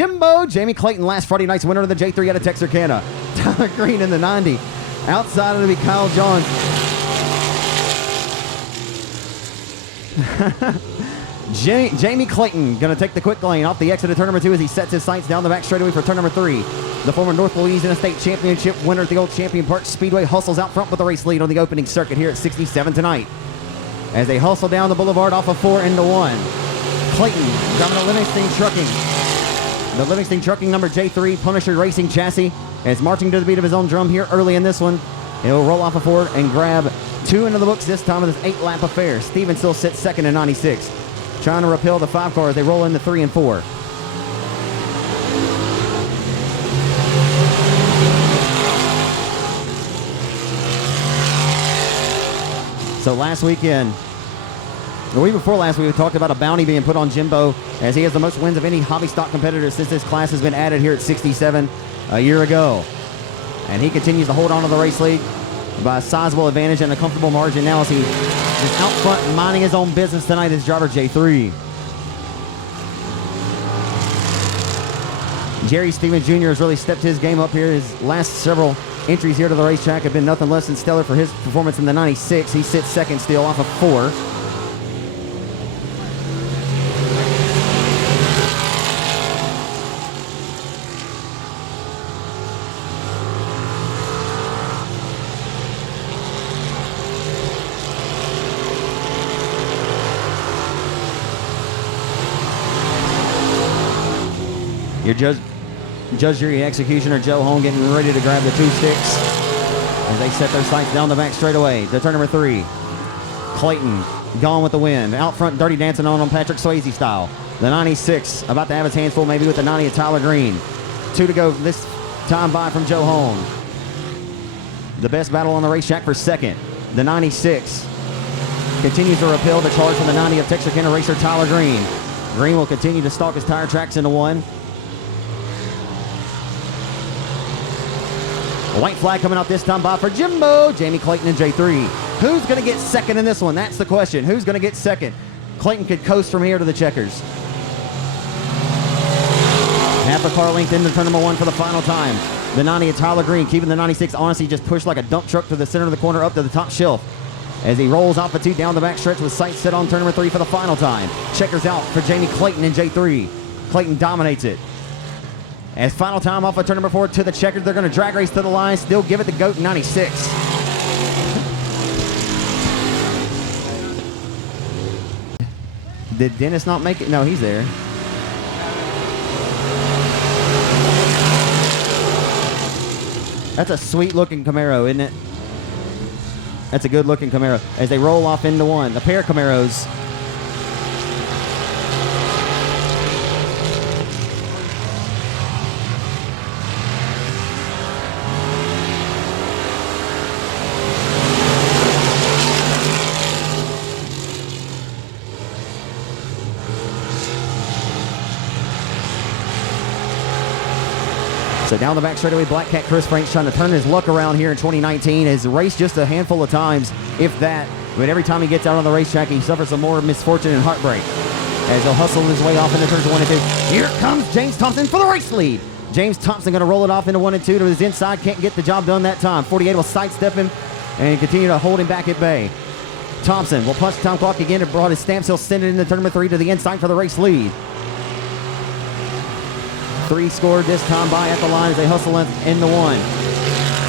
Jimbo. Jamie Clayton, last Friday night's winner of the J3 out of Texarkana. Tyler Green in the 90. Outside of it, Kyle Johns. Jamie Clayton going to take the quick lane off the exit of turn number 2 as he sets his sights down the back straightaway for turn number 3. The former North Louisiana State Championship winner at the old Champion Park Speedway hustles out front with the race lead on the opening circuit here at 67 tonight. As they hustle down the boulevard off of 4 into 1. Clayton driving the Livingston Trucking. The Livingston Trucking number J3 Punisher Racing chassis is marching to the beat of his own drum here early in this one. He'll roll off of 4 and grab 2 into the books this time of this 8-lap affair. Steven still sits second in 96. Trying to repel the 5 car as they roll into 3 and 4. So last weekend, the week before last, we talked about a bounty being put on Jimbo as he has the most wins of any hobby stock competitor since this class has been added here at 67 a year ago. And he continues to hold on to the race lead by a sizable advantage and a comfortable margin now as he is out front minding his own business tonight as driver J3. Jerry Stevens Jr. has really stepped his game up here. His last several entries here to the racetrack have been nothing less than stellar for his performance in the 96. He sits second still off of 4. Your judge jury executioner Joe Holm getting ready to grab the 2 sticks as they set their sights down the back straightaway to turn number 3. Clayton gone with the win. Out front, Dirty Dancing on Patrick Swayze style. The 96 about to have his hands full maybe with the 90 of Tyler Green. 2 to go this time by from Joe Holm. The best battle on the racetrack for second. The 96 continues to repel the charge from the 90 of Texarkana racer Tyler Green. Green will continue to stalk his tire tracks into 1. A white flag coming out this time by for Jimbo, Jamie Clayton, and J3. Who's going to get second in this one? That's the question. Who's going to get second? Clayton could coast from here to the checkers. Half a car length into turn number 1 for the final time. The 90 of Tyler Green keeping the 96 honestly just pushed like a dump truck to the center of the corner up to the top shelf as he rolls off a 2 down the back stretch with sights set on turn number 3 for the final time. Checkers out for Jamie Clayton and J3. Clayton dominates it. As final time off of turn number 4 to the checkers, they're going to drag race to the line. Still give it the GOAT 96. Did Dennis not make it? No, he's there. That's a sweet looking Camaro, isn't it? That's a good looking Camaro. As they roll off into 1. The pair of Camaros. So down the back straightaway, Black Cat Chris Franks trying to turn his luck around here in 2019. Has raced just a handful of times, if that. But every time he gets out on the racetrack, he suffers some more misfortune and heartbreak. As he'll hustle his way off into turns 1 and 2. Here comes James Thompson for the race lead. James Thompson going to roll it off into 1 and 2 to his inside. Can't get the job done that time. 48 will sidestep him and continue to hold him back at bay. Thompson will punch the time clock again and brought his stamps. He'll send it into turn number 3 to the inside for the race lead. 3 scored this time by at the line as they hustle into 1.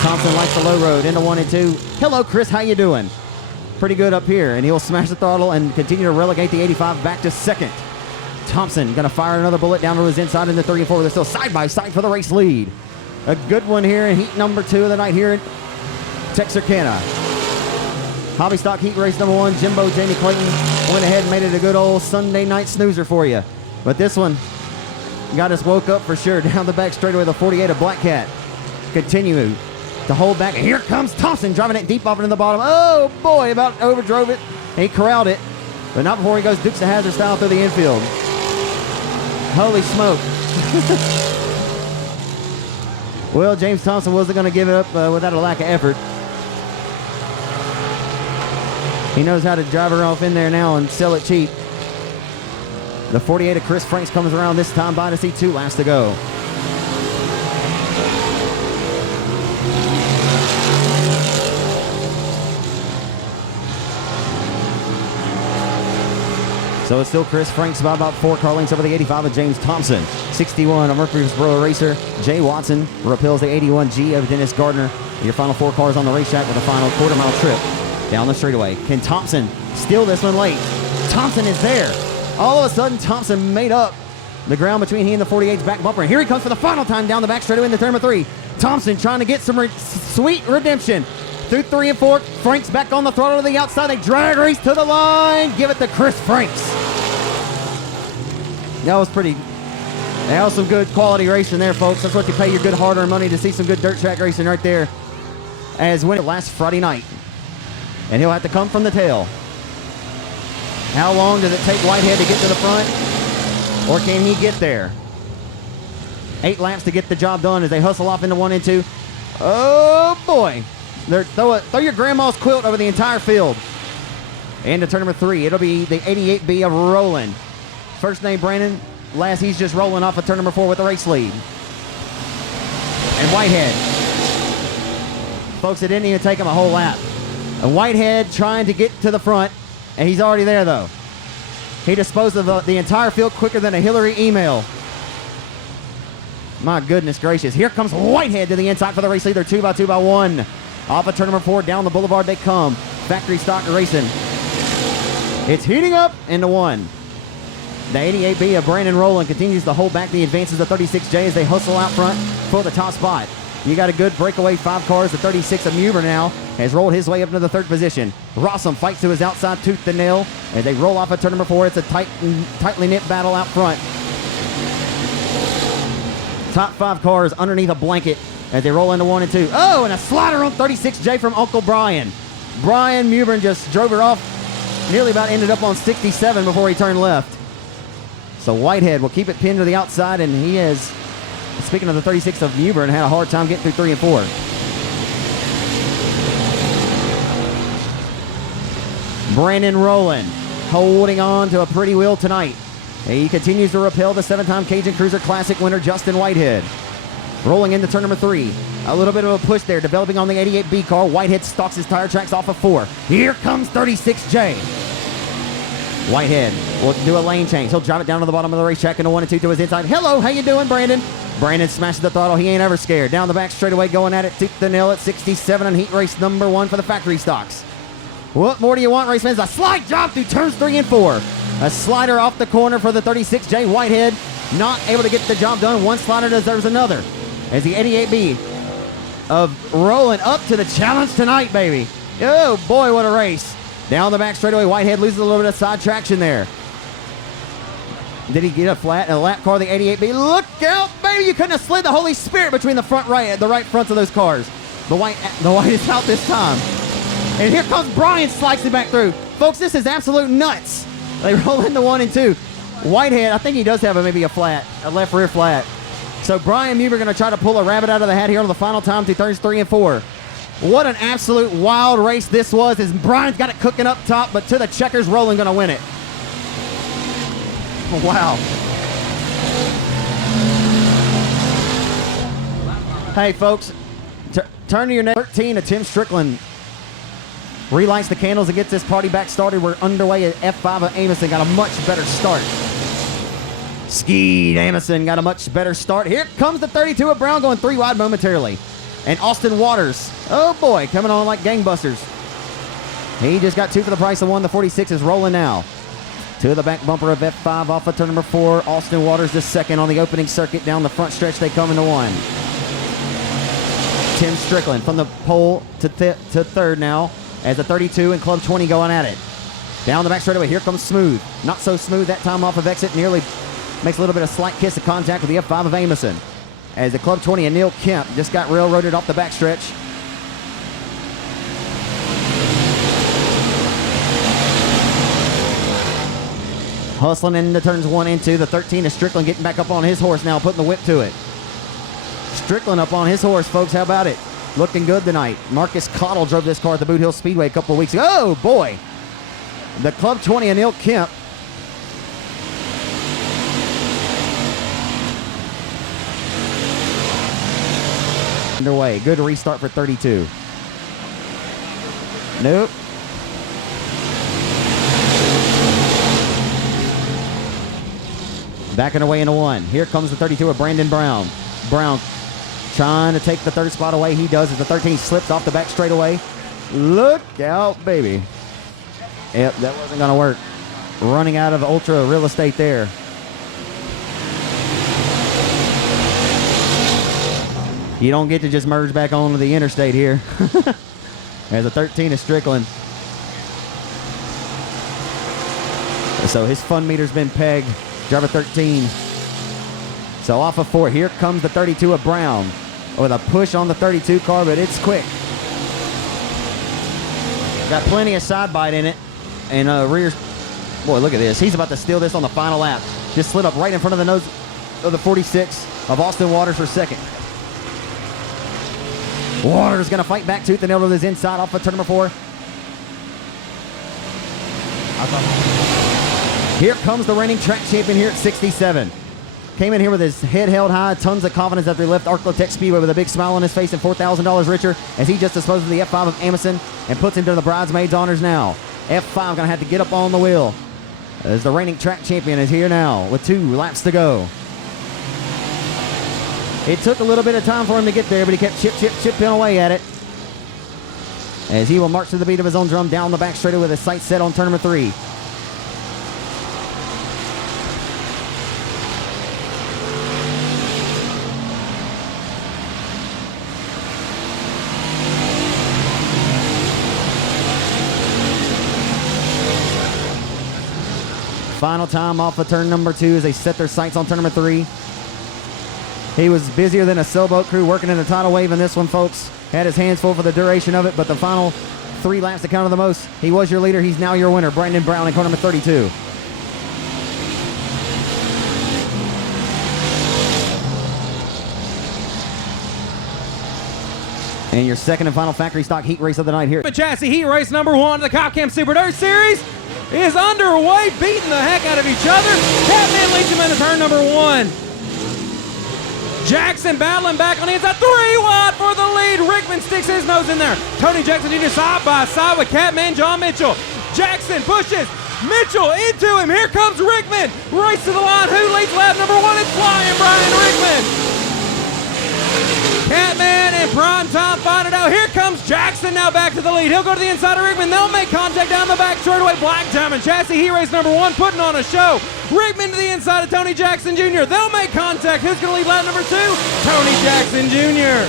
Thompson likes the low road into 1 and 2. Hello, Chris. How you doing? Pretty good up here. And he'll smash the throttle and continue to relegate the 85 back to second. Thompson going to fire another bullet down to his inside into 3 and 4. They're still side by side for the race lead. A good one here in heat number 2 of the night here in Texarkana. Hobby stock heat race number 1. Jimbo Jamie Clayton went ahead and made it a good old Sunday night snoozer for you. But this one got us woke up for sure. Down the back straightaway, the 48 of Black Cat. Continue to hold back. And here comes Thompson driving it deep off into the bottom. Oh boy, about overdrove it. He corralled it, but not before he goes Dukes of Hazzard style through the infield. Holy smoke. Well, James Thompson wasn't going to give it up without a lack of effort. He knows how to drive her off in there now and sell it cheap. The 48 of Chris Franks comes around this time by to see 2 laps to go. So it's still Chris Franks by about 4 car lengths over the 85 of James Thompson. 61 of Murfreesboro racer Jay Watson repels the 81G of Dennis Gardner. Your final 4 cars on the racetrack with a final quarter-mile trip down the straightaway. Can Thompson steal this one late? Thompson is there. All of a sudden, Thompson made up the ground between he and the 48's back bumper. And here he comes for the final time down the back straightaway in the turn number 3. Thompson trying to get some sweet redemption. Through 3 and 4, Franks back on the throttle to the outside. They drag race to the line. Give it to Chris Franks. That was some good quality racing there, folks. That's what you pay your good hard-earned money to see some good dirt track racing right there. As when it last Friday night. And he'll have to come from the tail. How long does it take Whitehead to get to the front? Or can he get there? 8 laps to get the job done as they hustle off into 1 and 2. Oh, boy. Throw your grandma's quilt over the entire field. Into turn number 3. It'll be the 88B of Roland. First name Brandon. Last, he's just rolling off of turn number 4 with the race lead. And Whitehead. Folks, it didn't even take him a whole lap. And Whitehead trying to get to the front, and he's already there, though. He disposed of the entire field quicker than a Hillary email. My goodness gracious. Here comes Whitehead to the inside for the race leader, 2 by 2 by 1. Off of turn number 4, down the boulevard they come. Factory stock racing. It's heating up into 1. The 88B of Brandon Rowland continues to hold back the advances of 36J as they hustle out front for the top spot. You got a good breakaway 5 cars. The 36 of Muber now has rolled his way up into the 3rd position. Rossum fights to his outside tooth and nail as they roll off of turn number 4. It's a tightly knit battle out front. Top 5 cars underneath a blanket as they roll into 1 and 2. Oh, and a slider on 36J from Uncle Brian. Brian Mubern just drove her off, nearly about ended up on 67 before he turned left. So Whitehead will keep it pinned to the outside, and he has, speaking of the 36 of Mubern, had a hard time getting through 3 and 4. Brandon Rowland holding on to a pretty wheel tonight. He continues to repel the 7-time Cajun Cruiser Classic winner Justin Whitehead. Rolling into turn number 3. A little bit of a push there, developing on the 88B car. Whitehead stalks his tire tracks off of 4. Here comes 36J. Whitehead will do a lane change. He'll drive it down to the bottom of the racetrack into 1 and 2 to his inside. Hello, how you doing, Brandon? Brandon smashes the throttle. He ain't ever scared. Down the back straightaway, going at it tooth and nail at 67 and heat race number 1 for the factory stocks. What more do you want, race fans? A slide job through turns 3 and 4. A slider off the corner for the 36J. Whitehead not able to get the job done. One slider deserves another. As the 88B of Rowland up to the challenge tonight, baby. Oh, boy, what a race. Down the back straightaway, Whitehead loses a little bit of side traction there. Did he get a flat in a lap car, the 88B? Look out, baby. You couldn't have slid the Holy Spirit between the right fronts of those cars. The white is out this time. And here comes Brian slicing back through. Folks, this is absolute nuts. They roll into 1 and 2. Whitehead, I think he does have maybe a left rear flat. So Brian Muber going to try to pull a rabbit out of the hat here on the final time through turns 3 and 4. What an absolute wild race this was as Brian's got it cooking up top, but to the checkers, Rowland going to win it. Wow. Hey, folks, turn to your next 13 to Tim Strickland. Relights the candles and gets this party back started. We're underway at F5 of Amison. Got a much better start. Skeed Amison got a much better start. Here comes the 32 of Brown going 3 wide momentarily. And Austin Waters, oh boy, coming on like gangbusters. He just got 2 for the price of 1. The 46 is rolling now. To the back bumper of F5 off of turn number 4. Austin Waters the second on the opening circuit. Down the front stretch, they come into 1. Tim Strickland from the pole to third now as the 32 and Club 20 going at it. Down the back straightaway, here comes Smooth. Not so smooth that time off of exit. Nearly makes a little bit of slight kiss of contact with the F5 of Amison. As the Club 20 and Neil Kemp just got railroaded off the backstretch. Hustling into turns 1 and 2. The 13 is Strickland getting back up on his horse now, putting the whip to it. Strickland up on his horse, folks. How about it? Looking good tonight. Marcus Cottle drove this car at the Boot Hill Speedway a couple of weeks ago. Oh, boy. The Club 20 and Neil Kemp Underway. Good restart for 32. Nope. Backing away into 1. Here comes the 32 of Brandon Brown. Brown trying to take the 3rd spot away. He does as the 13 slips off the back straightaway. Look out, baby. Yep, that wasn't going to work. Running out of ultra real estate there. You don't get to just merge back onto the interstate here. As a 13 is Strickland. So his fun meter's been pegged. Driver 13. So off of 4. Here comes the 32 of Brown with a push on the 32 car, but it's quick. Got plenty of side bite in it. And rear. Boy, look at this. He's about to steal this on the final lap. Just slid up right in front of the nose of the 46 of Austin Waters for 2nd. Waters going to fight back tooth and nail with his inside off of turn number 4. Here comes the reigning track champion here at 67. Came in here with his head held high, tons of confidence after he left Arclotech Speedway with a big smile on his face and $4,000 richer as he just disposed of the F5 of Amundsen and puts him to the bridesmaids honors now. F5 going to have to get up on the wheel as the reigning track champion is here now with 2 laps to go. It took a little bit of time for him to get there, but he kept chipping away at it as he will march to the beat of his own drum down the back straightaway with his sights set on turn number 3. Final time off of turn number 2 as they set their sights on turn number 3. He was busier than a sailboat crew working in a tidal wave in this one, folks. Had his hands full for the duration of it, but the final 3 laps that counted the most. He was your leader. He's now your winner. Brandon Brown in car number 32. And your second and final factory stock heat race of the night here. The chassis heat race number 1 of the Cop Cam Super Dirt Series is underway, beating the heck out of each other. Catman leads him into turn number 1. Jackson battling back on the inside, 3 wide for the lead. Rickman sticks his nose in there. Tony Jackson Jr. side by side with Catman John Mitchell. Jackson pushes Mitchell into him. Here comes Rickman. Race to the line. Who leads lap number 1? It's Flying Brian Rickman. Catman and Prime Time find it out. Here comes Jackson now back to the lead. He'll go to the inside of Rickman. They'll make contact down the back straightaway. Black Diamond Chassis heat race number 1 putting on a show. Rickman to the inside of Tony Jackson Jr. They'll make contact. Who's going to lead lap number 2? Tony Jackson Jr.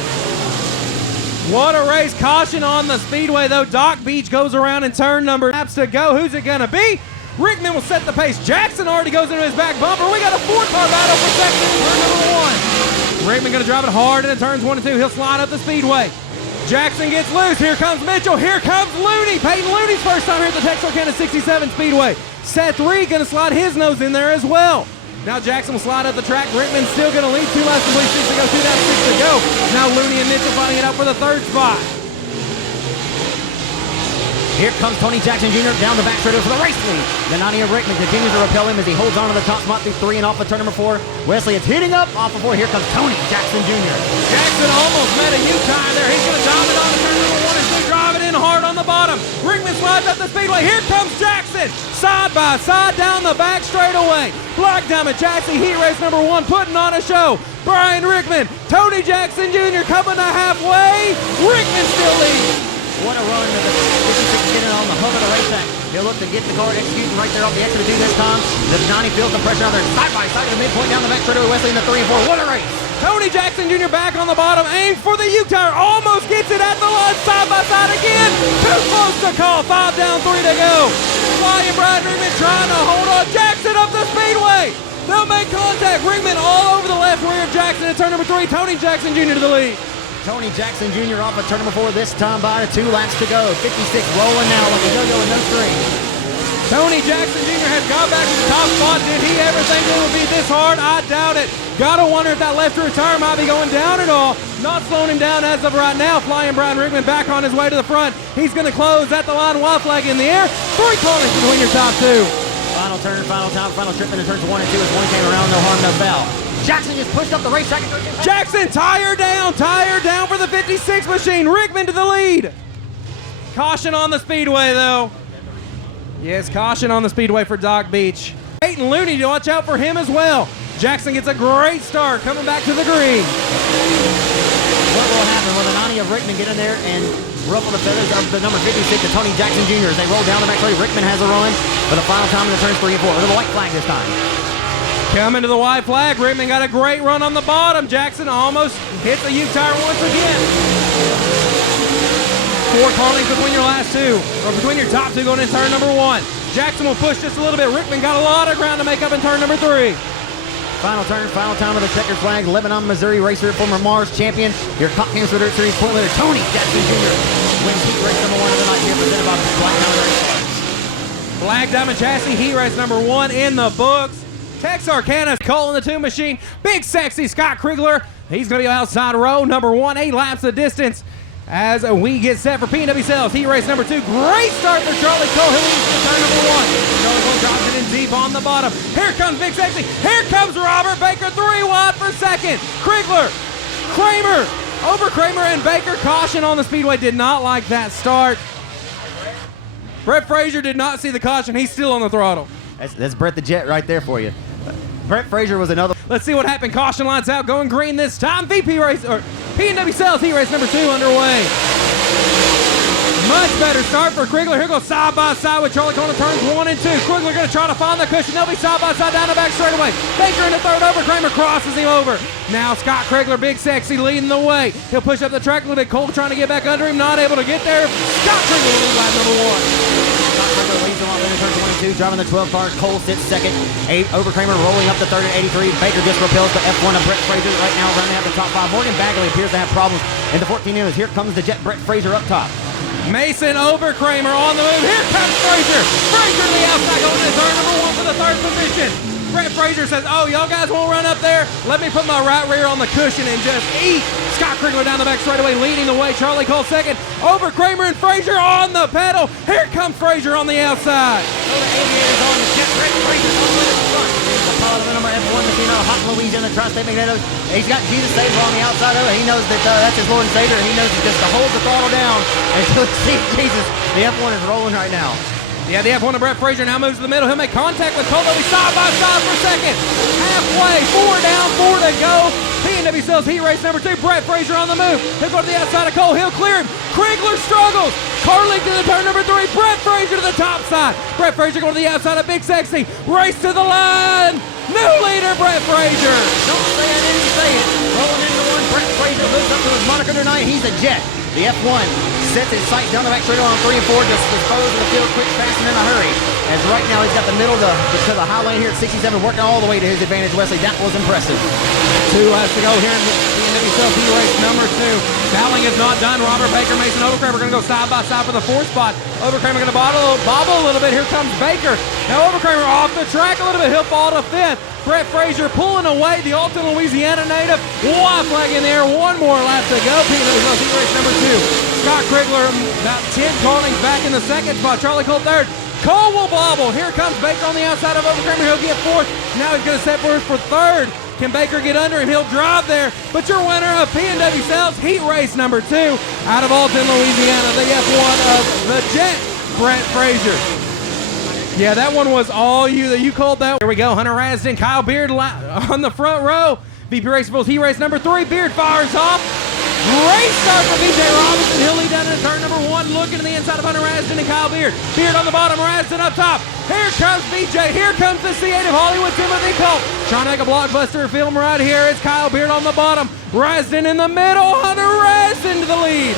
What a race. Caution on the speedway though. Doc Beach goes around in turn number. Laps to go. Who's it going to be? Rickman will set the pace. Jackson already goes into his back bumper. We got a 4-car battle for second in turn number 1. Rickman going to drive it hard into turns 1 and 2. He'll slide up the speedway. Jackson gets loose. Here comes Mitchell. Here comes Looney. Peyton Looney's first time here at the Texarkana 67 Speedway. Seth Reed going to slide his nose in there as well. Now Jackson will slide up the track. Rickman still going to lead. 2 laps complete, 6 to go, 2 down, 6 to go. Now Looney and Mitchell fighting it out for the 3rd spot. Here comes Tony Jackson Jr. down the back straightaway for the race lead. Denani Rickman continues to repel him as he holds on to the top spot through 3 and off of turn number 4. Wesley is hitting up off of 4. Here comes Tony Jackson Jr. Jackson almost met a U-turn there. He's going to dominate on the turn number 1 and 2, driving in hard on the bottom. Rickman slides up the speedway. Here comes Jackson. Side by side down the back straightaway. Black Diamond Chassis heat race number 1 putting on a show. Brian Rickman, Tony Jackson Jr. coming to halfway. Rickman still leads. What a run of the 56 getting on the hub of the racetrack. They'll look to get the car executing right there off the exit to do this time. The 90 feels the pressure out there side by side to the midpoint down the back straightaway. Wesley in the 3 and 4. What a race. Tony Jackson Jr. back on the bottom, aims for the U-turn, almost gets it at the line, side by side again. Too close to call. 5 down, 3 to go. Flying Brian Rickman trying to hold on. Jackson up the speedway. They'll make contact. Rickman all over the left rear of Jackson at turn number 3. Tony Jackson Jr. to the lead. Tony Jackson Jr. off of turn number 4 this time by 2 laps to go. 56 rolling now like a yo-yo with no string. Tony Jackson Jr. has got back to the top spot. Did he ever think it would be this hard? I doubt it. Gotta wonder if that left rear tire might be going down at all. Not slowing him down as of right now. Flying Brian Rickman back on his way to the front. He's going to close at the line, while flag in the air. 3 corners between your top 2. Final turn, final time, final trip into turns 1 and 2 as 1 came around, no harm, no foul. Jackson just pushed up the racetrack. Jackson, tire down for the 56 machine. Rickman to the lead. Caution on the speedway, though. Yes, caution on the speedway for Dock Beach. Peyton Looney, to watch out for him as well. Jackson gets a great start coming back to the green. What will happen? Will the 90 of Rickman get in there and ruffle the feathers of the number 56 of Tony Jackson Jr. as they roll down the back straight? Rickman has a run for the final time in the turns 3 and 4. Look at the white flag this time. Coming to the white flag. Rickman got a great run on the bottom. Jackson almost hits the U-tire once again. 4 cornings between your last two, or between your top two going in turn number 1. Jackson will push just a little bit. Rickman got a lot of ground to make up in turn number 3. Final turn, final time of the checkered flag. Lebanon, Missouri racer, former Mars champion. Your Cup Cancer Dirt Series point leader, Tony Jackson Jr. wins heat race number 1 of the night here, presented by Black Diamond Race. Black Diamond Chassis heat race number 1 in the books. Texarkana's Cole in the 2 machine. Big sexy Scott Krigler. He's going to be outside row number 1, 8 laps of distance. As we get set for P&W Sales heat race number 2. Great start for Charlie Cole. He'll lead to turn number 1. Charlie Cole drops it in deep on the bottom. Here comes Big Sexy. Here comes Robert Baker. 3 wide for second. Krigler, Kramer, over Kramer and Baker. Caution on the speedway. Did not like that start. Brett Frazier did not see the caution. He's still on the throttle. That's Brett the Jet right there for you. Brett Frazier was another. Let's see what happened. Caution lights out, going green this time. VP race, or P&W Sales heat race number 2 underway. Much better start for Krigler. Here goes side by side with Charlie Cole in turns 1 and 2. Krigler going to try to find the cushion. They'll be side by side down the back straightaway. Baker in the third over. Kramer crosses him over. Now Scott Krigler, Big Sexy, leading the way. He'll push up the track a little bit. Cole trying to get back under him, not able to get there. Scott Krigler leading lap number 1. Krigler leads them off in turn 22, driving the 12 cars. Cole sits second. 8 over Kramer, rolling up the third at 83. Baker just repels the F1 of Brett Frazier right now, running out the top 5. Morgan Bagley appears to have problems in the 14 inches. Here comes the Jet Brett Frazier up top. Mason over Kramer on the move. Here comes Frazier. Frazier to the outside, going to turn number 1 for the 3rd position. Brett Frazier says, oh, y'all guys won't run up there? Let me put my right rear on the cushion and just eat. Scott Krigler down the back straightaway, leading the way. Charlie Cole second. Over Kramer and Frazier on the pedal. Here comes Frazier on the outside. So the aviators on the Jet Brett Frazier on the front. The pilot of the number F1 machine out of Hot Louisiana, the Tri-State Magneto. He's got Jesus Savior on the outside of it. He knows that that's his Lord and Savior, and he knows just to hold the throttle down until he sees Jesus. The F1 is rolling right now. Yeah, the F1 of Brett Frazier now moves to the middle. He'll make contact with Cole. They'll be side by side for second. Halfway, 4 down, 4 to go. P&W Sales heat race number 2. Brett Frazier on the move. He'll go to the outside of Cole. He'll clear him. Krigler struggles. Carlick to the turn number 3. Brett Frazier to the top side. Brett Frazier going to the outside of Big Sexy. Race to the line. New leader, Brett Frazier. Don't say I didn't say it. Rolling into one. Brett Frazier lives up to his moniker tonight. He's a Jet. The F1 sets his sights down the back straight on 3 and 4, just dispose of the field quick, fast, and in a hurry. As right now he's got the middle to the high lane here at 67, working all the way to his advantage. Wesley, that was impressive. 2 laps to go here in the P&W Sales heat race number 2. Battling is not done. Robert Baker, Mason Overkramer going to go side by side for the 4th spot. Overkramer going to bobble a little bit. Here comes Baker. Now Overkramer off the track a little bit. He'll fall to 5th. Brett Frazier pulling away, the Alton, Louisiana native. White flag in there. 1 more lap to go. P&W Sales heat race number 2. Scott Krigler about 10 cornings back in the 2nd spot. Charlie Cole 3rd. Cole will bobble. Here comes Baker on the outside of Overkramer. He'll get 4th. Now he's going to set for 3rd. Can Baker get under him? He'll drive there. But your winner of P&W Sales heat race number 2 out of Alton, Louisiana, the F1 of the Jet, Brett Frazier. Yeah, that one was all you that you called that. Here we go. Hunter Rasden, Kyle Beard on the front row. VP Raceables heat race number 3. Beard fires off. Great start for BJ Robinson. He'll lead down into turn number 1, looking to the inside of Hunter Rasden and Kyle Beard. Beard on the bottom, Rasden up top. Here comes BJ. Here comes the C8 of Hollywood, Timothy Cole. Trying to make a blockbuster film right here. It's Kyle Beard on the bottom. Rasden in the middle. Hunter Rasden to the lead.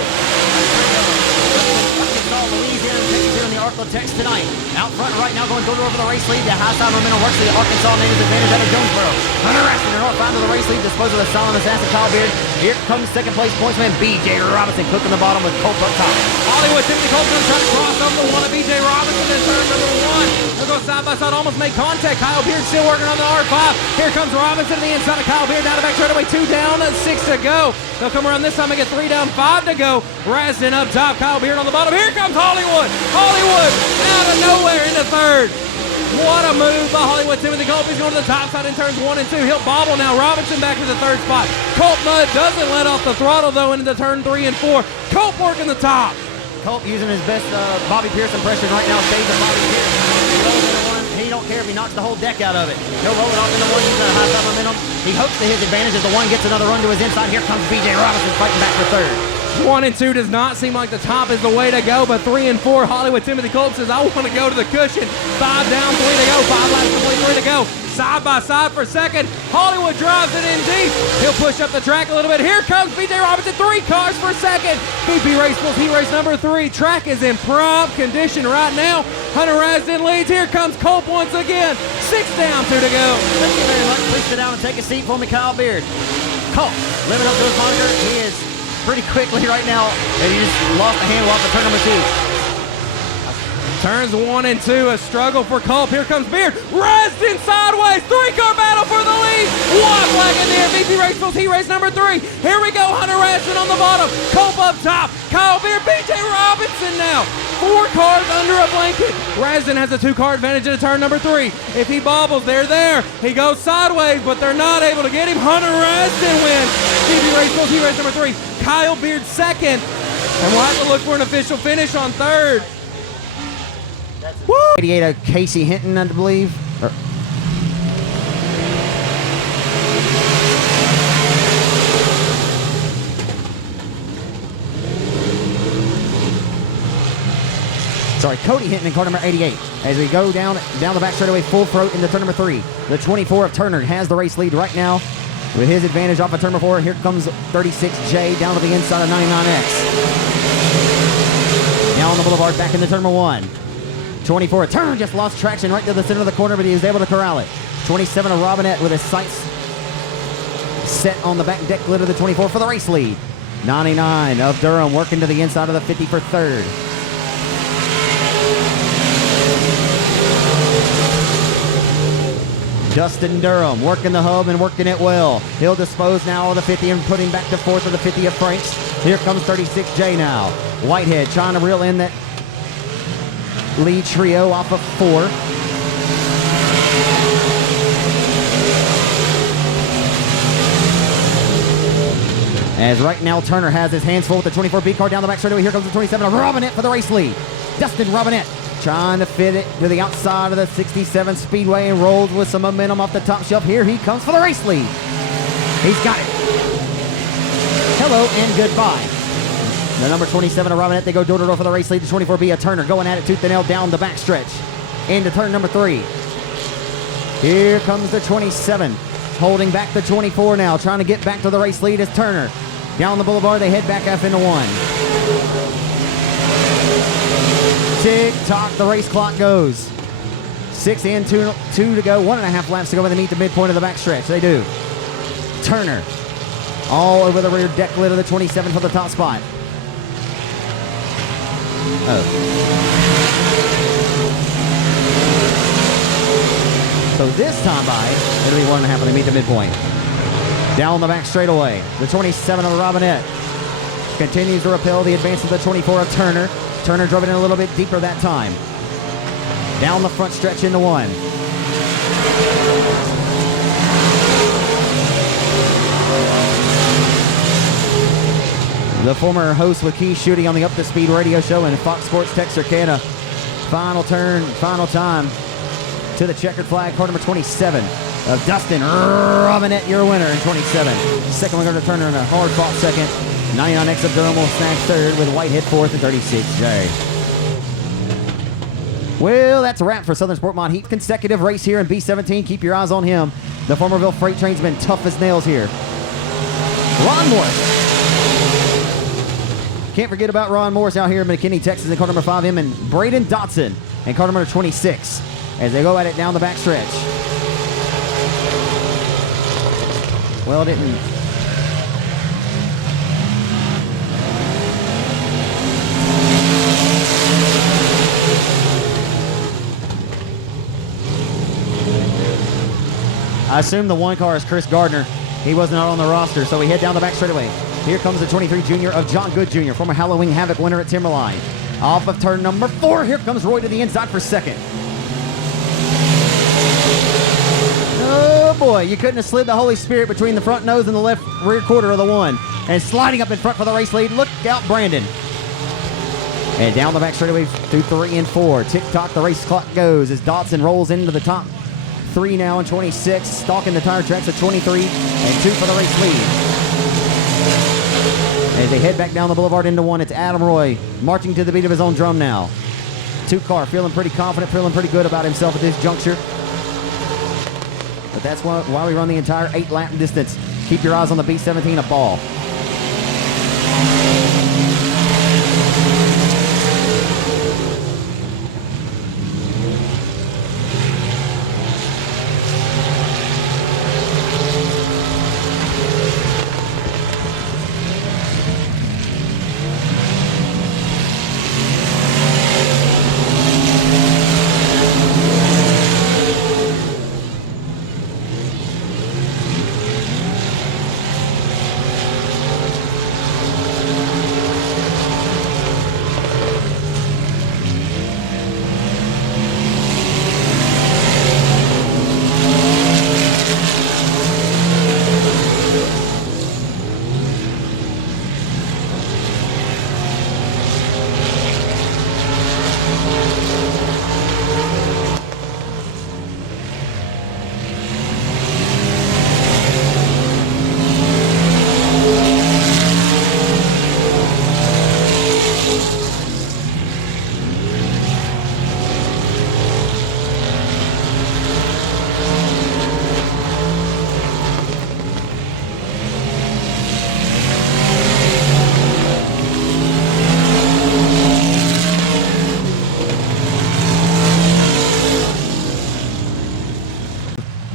Louisiana, Texas here in the Arco Tex tonight. Out front right now, going door to door for the race lead. The high side momentum works for the Arkansas natives advantage out of Jonesboro. Hunter Rasden in north five to the race lead. Dispose of the solid assassin Kyle Beard. Here comes second place pointsman BJ Robinson, cooking the bottom with Colt up top. Hollywood, Timothy Colton trying to cross over the one of BJ Robinson in turn number 1. They'll go side by side, almost make contact. Kyle Beard still working on the R5. Here comes Robinson to the inside of Kyle Beard. Down the back straightaway, 2 down, 6 to go. They'll come around this time and get 3 down, 5 to go. Rasden up top, Kyle Beard on the bottom. Here comes Hollywood. Hollywood out of nowhere into 3rd. What a move by Hollywood Timothy Culp. He's going to the top side in turns 1 and 2. He'll bobble now. Robinson back to the third spot. Culp Mudd doesn't let off the throttle, though, into turn 3 and 4. Culp working the top. Culp using his best Bobby Pierce impression right now, stays at Bobby Pierce. He rolls into one. He don't care if he knocks the whole deck out of it. He'll roll it off into one using a high side momentum. He hopes to his advantage as the one gets another run to his inside. Here comes B.J. Robinson fighting back for third. 1 and 2 does not seem like the top is the way to go, but 3 and 4, Hollywood Timothy Culp says, I want to go to the cushion. 5 down, 3 to go, 5 laps complete, 3 to go. Side by side for second. Hollywood drives it in deep. He'll push up the track a little bit. Here comes B.J. Robinson, 3 cars for second. BP Race Bulls Heat Race number 3. Track is in prompt condition right now. Hunter Rasden leads. Here comes Culp once again. 6 down, 2 to go. Thank you very much. Please sit down and take a seat for me, Kyle Beard. Culp, living up to his moniker. He is pretty quickly right now, and he just lost the handle off the turn number 2. Turns 1 and 2, a struggle for Culp. Here comes Beard. Rasden sideways. 3-car battle for the lead. One flag in the air. VP Race Bulls Heat Race number 3. Here we go. Hunter Rasden on the bottom. Culp up top. Kyle Beard. B.J. Robinson now. 4 cars under a blanket. Rasden has a 2-car advantage into turn number 3. If he bobbles, they're there. He goes sideways, but they're not able to get him. Hunter Rasden wins. VP Race Bulls Heat Race number 3. Kyle Beard second. And we'll have to look for an official finish on third. Woo! 88 of Casey Hinton, I believe. Sorry, Cody Hinton in car number 88. As we go down the back straightaway, full throat into turn number 3. The 24 of Turner has the race lead right now with his advantage off of turn number 4. Here comes 36J down to the inside of 99X. Now on the boulevard, back into turn number 1. 24 of Turner just lost traction right to the center of the corner, but he was able to corral it. 27 of Robinette with his sights set on the back deck lid of the 24 for the race lead. 99 of Durham working to the inside of the 50 for third. Dustin Durham working the hub and working it well. He'll dispose now of the 50 and put him back to fourth of the 50 of Franks. Here comes 36J now. Whitehead trying to reel in that lead trio off of 4. As right now Turner has his hands full with the 24B car down the back straightaway. Here comes the 27 of Robinette for the race lead. Dustin Robinette trying to fit it to the outside of the 67 Speedway and rolls with some momentum off the top shelf. Here he comes for the race lead. He's got it. Hello and goodbye. The number 27 of Robinette, they go door-to-door for the race lead. The 24B of Turner going at it tooth and nail down the backstretch into turn number 3. Here comes the 27, holding back the 24 now, trying to get back to the race lead as Turner. Down the boulevard, they head back up into 1. Tick-tock, the race clock goes. 6 in, 2 to go, 1.5 laps to go when they meet the midpoint of the backstretch. They do. Turner all over the rear deck lid of the 27 for the top spot. So this time by, it'll be 1.5 when they meet the midpoint. Down the back straightaway, the 27 of Robinette continues to repel the advance of the 24 of Turner. Turner drove it in a little bit deeper that time. Down the front stretch into 1. The former host with Keith Schutte on the Up to Speed radio show and Fox Sports Texarkana. Final turn, final time to the checkered flag, car number 27 of Dustin Robinette, your winner in 27. Second one going to Turner in a hard fought second. 99X of Durham will snag third with Whitehead fourth and 36J. Well, that's a wrap for Southern Sport Mod Heat. Consecutive race here in B17. Keep your eyes on him. The Farmerville Freight Train's been tough as nails here. Ron Morris. Can't forget about Ron Morris out here in McKinney, Texas in car number 5. Him and Braden Dotson in car number 26 as they go at it down the back stretch. Well, it didn't. I assume the one car is Chris Gardner. He was not on the roster, so we head down the back straightaway. Here comes the 23 junior of John Good Jr., former Halloween Havoc winner at Timberline. Off of turn number 4, here comes Roy to the inside for second. Oh boy, you couldn't have slid the Holy Spirit between the front nose and the left rear quarter of the one. And sliding up in front for the race lead. Look out, Brandon. And down the back straightaway through 3 and 4. Tick-tock, the race clock goes as Dodson rolls into the top 3 now in 26. Stalking the tire tracks at 23 and 2 for the race lead. As they head back down the boulevard into 1, it's Adam Roy marching to the beat of his own drum now. 2-car feeling pretty confident, feeling pretty good about himself at this juncture. But that's why we run the entire 8-lap distance. Keep your eyes on the B17 a ball.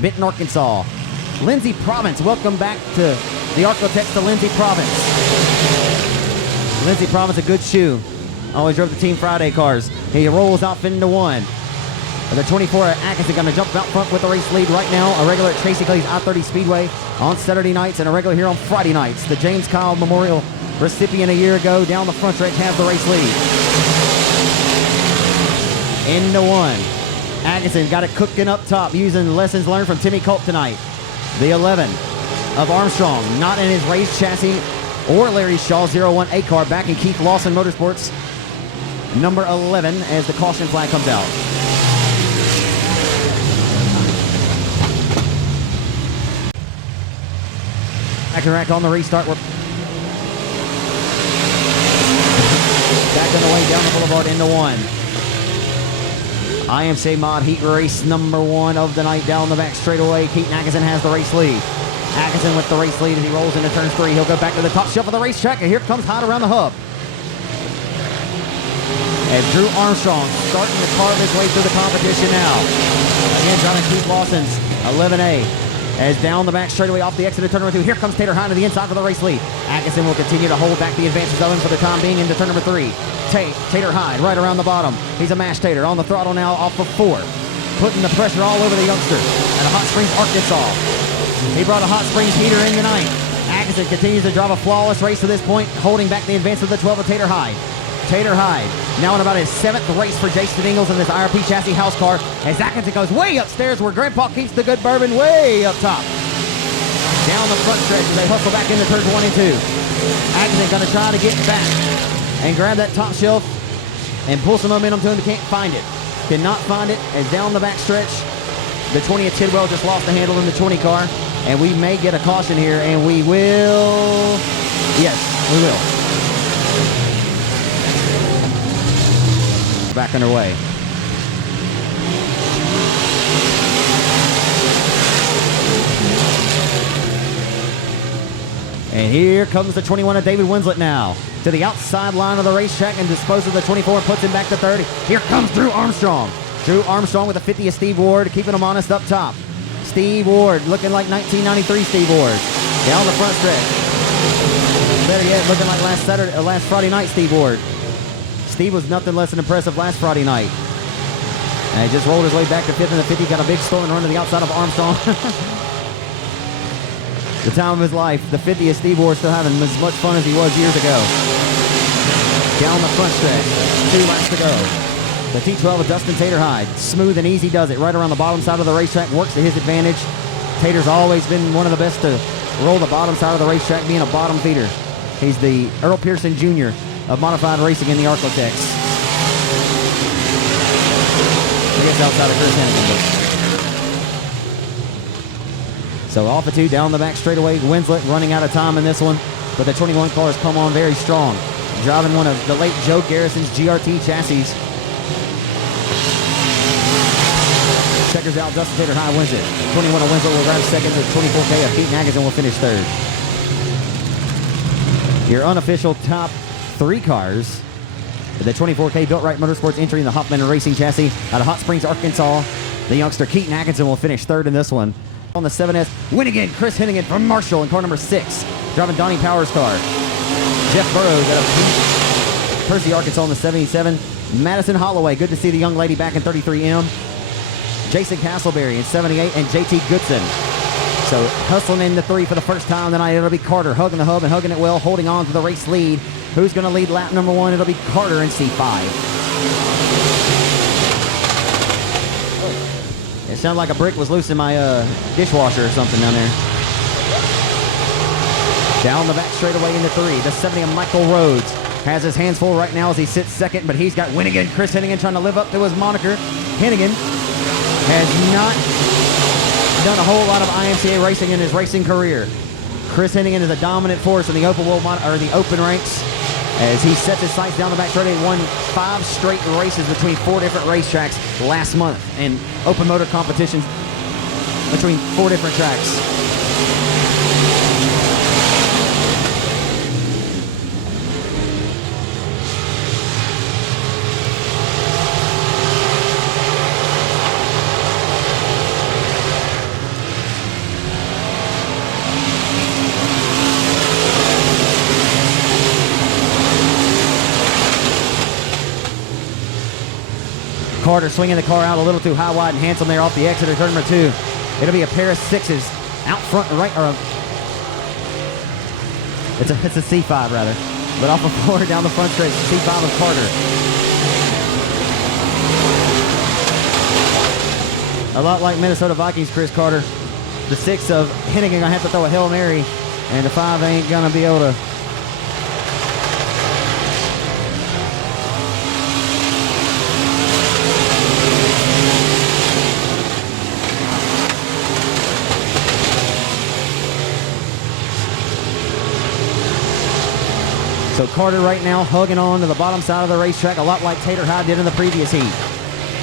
Benton, Arkansas. Lindsey Province, welcome back to the Architects to Lindsey Province. Lindsey Province, a good shoe. Always drove the Team Friday cars. He rolls out into 1. The 24 at Atkinson going to jump out front with the race lead right now. A regular at Tracy Clay's I-30 Speedway on Saturday nights and a regular here on Friday nights. The James Kyle Memorial recipient a year ago down the front stretch has the race lead. Into 1. Atkinson got it cooking up top using lessons learned from Timmy Culp tonight. The 11 of Armstrong, not in his race chassis or Larry Shaw 01A car, back in Keith Lawson Motorsports. Number 11 as the caution flag comes out. Back and rack on the restart. We're back on the way down the boulevard into 1. IMCA Mod Heat Race number 1 of the night down the back straightaway. Keaton Atkinson has the race lead. Atkinson with the race lead as he rolls into turn 3. He'll go back to the top shelf of the racetrack, and here comes hot around the hub. And Drew Armstrong starting to carve his way through the competition now. Again, trying to keep Lawson's 11A. As down the back straightaway off the exit of turn number 2. Here comes Tater Hine to the inside for the race lead. Atkinson will continue to hold back the advances of him for the time being into turn number 3. Tater Hyde right around the bottom. He's a mashed tater on the throttle now off of 4. Putting the pressure all over the youngster at Hot Springs, Arkansas. He brought a Hot Springs heater in tonight. Atkinson continues to drive a flawless race to this point, holding back the advance of the 12 of Tater Hyde. Tater Hyde now in about his 7th race for Jason Ingles in this IRP chassis house car as Atkinson goes way upstairs where Grandpa keeps the good bourbon way up top. Down the front stretch as they hustle back into turns 1 and 2. Atkinson going to try to get back and grab that top shelf and pull some momentum to him, but can't find it. Cannot find it as down the back stretch. The 20 of Tidwell just lost the handle in the 20 car, and we may get a caution here, and we will. Yes, we will. Back underway. And here comes the 21 of David Winslet now to the outside line of the racetrack and disposes of the 24 and puts him back to 30. Here comes Drew Armstrong. Drew Armstrong with the 50 of Steve Ward, keeping him honest up top. Steve Ward looking like 1993 Steve Ward. Down the front stretch. Better yet, looking like last Friday night Steve Ward. Steve was nothing less than impressive last Friday night. And he just rolled his way back to 5th in the 50. Got a big stolen run to the outside of Armstrong. The time of his life. The 50 of Steve Ward still having as much fun as he was years ago. Down the front stretch. 2 laps to go. The T12 of Dustin Tater Hyde. Smooth and easy does it. Right around the bottom side of the racetrack. Works to his advantage. Tater's always been one of the best to roll the bottom side of the racetrack, being a bottom feeder. He's the Earl Pearson Jr. of modified racing in the Arklatex. I guess outside of Chris Hannigan. So off of 2, down the back straightaway. Winslet running out of time in this one, but the 21 car has come on very strong. Driving one of the late Joe Garrison's GRT chassis. Checkers out, Dustin Tater high wins it. 21 of Winslet will grab second. The 24K of Pete Atkinson will finish third. Your unofficial top 3 cars. The 24K Built Right Motorsports entry in the Hoffman Racing chassis out of Hot Springs, Arkansas. The youngster Keaton Atkinson will finish third in this one. On the 7S, win again, Chris Hennigan from Marshall in car number 6. Driving Donnie Powers' car. Jeff Burrows out of Percy, Arkansas in the 77. Madison Holloway, good to see the young lady back in 33M. Jason Castleberry in 78, and JT Goodson. So hustling in the 3 for the first time tonight. It'll be Carter hugging the hub and hugging it well, holding on to the race lead. Who's going to lead lap number 1? It'll be Carter in C5. It sounded like a brick was loose in my dishwasher or something down there. Down the back straightaway into 3. The 70 of Michael Rhodes has his hands full right now as he sits second, but he's got Winnigan. Chris Hennigan trying to live up to his moniker. Hennigan has not done a whole lot of IMCA racing in his racing career. Chris Hennigan is a dominant force in the open ranks as he sets his sights down the back straightaway. Won 5 straight races between 4 different racetracks last month in open motor competitions between 4 different tracks. Carter swinging the car out a little too high, wide, and handsome there off the exit of turn number 2. It'll be a pair of 6s out front right, or it's a C5 rather, but off of 4 down the front straight. C5 of Carter. A lot like Minnesota Vikings, Chris Carter. The 6 of Hennigan gonna have to throw a Hail Mary, and the 5 ain't gonna be able to. So Carter right now hugging on to the bottom side of the racetrack, a lot like Tater High did in the previous heat.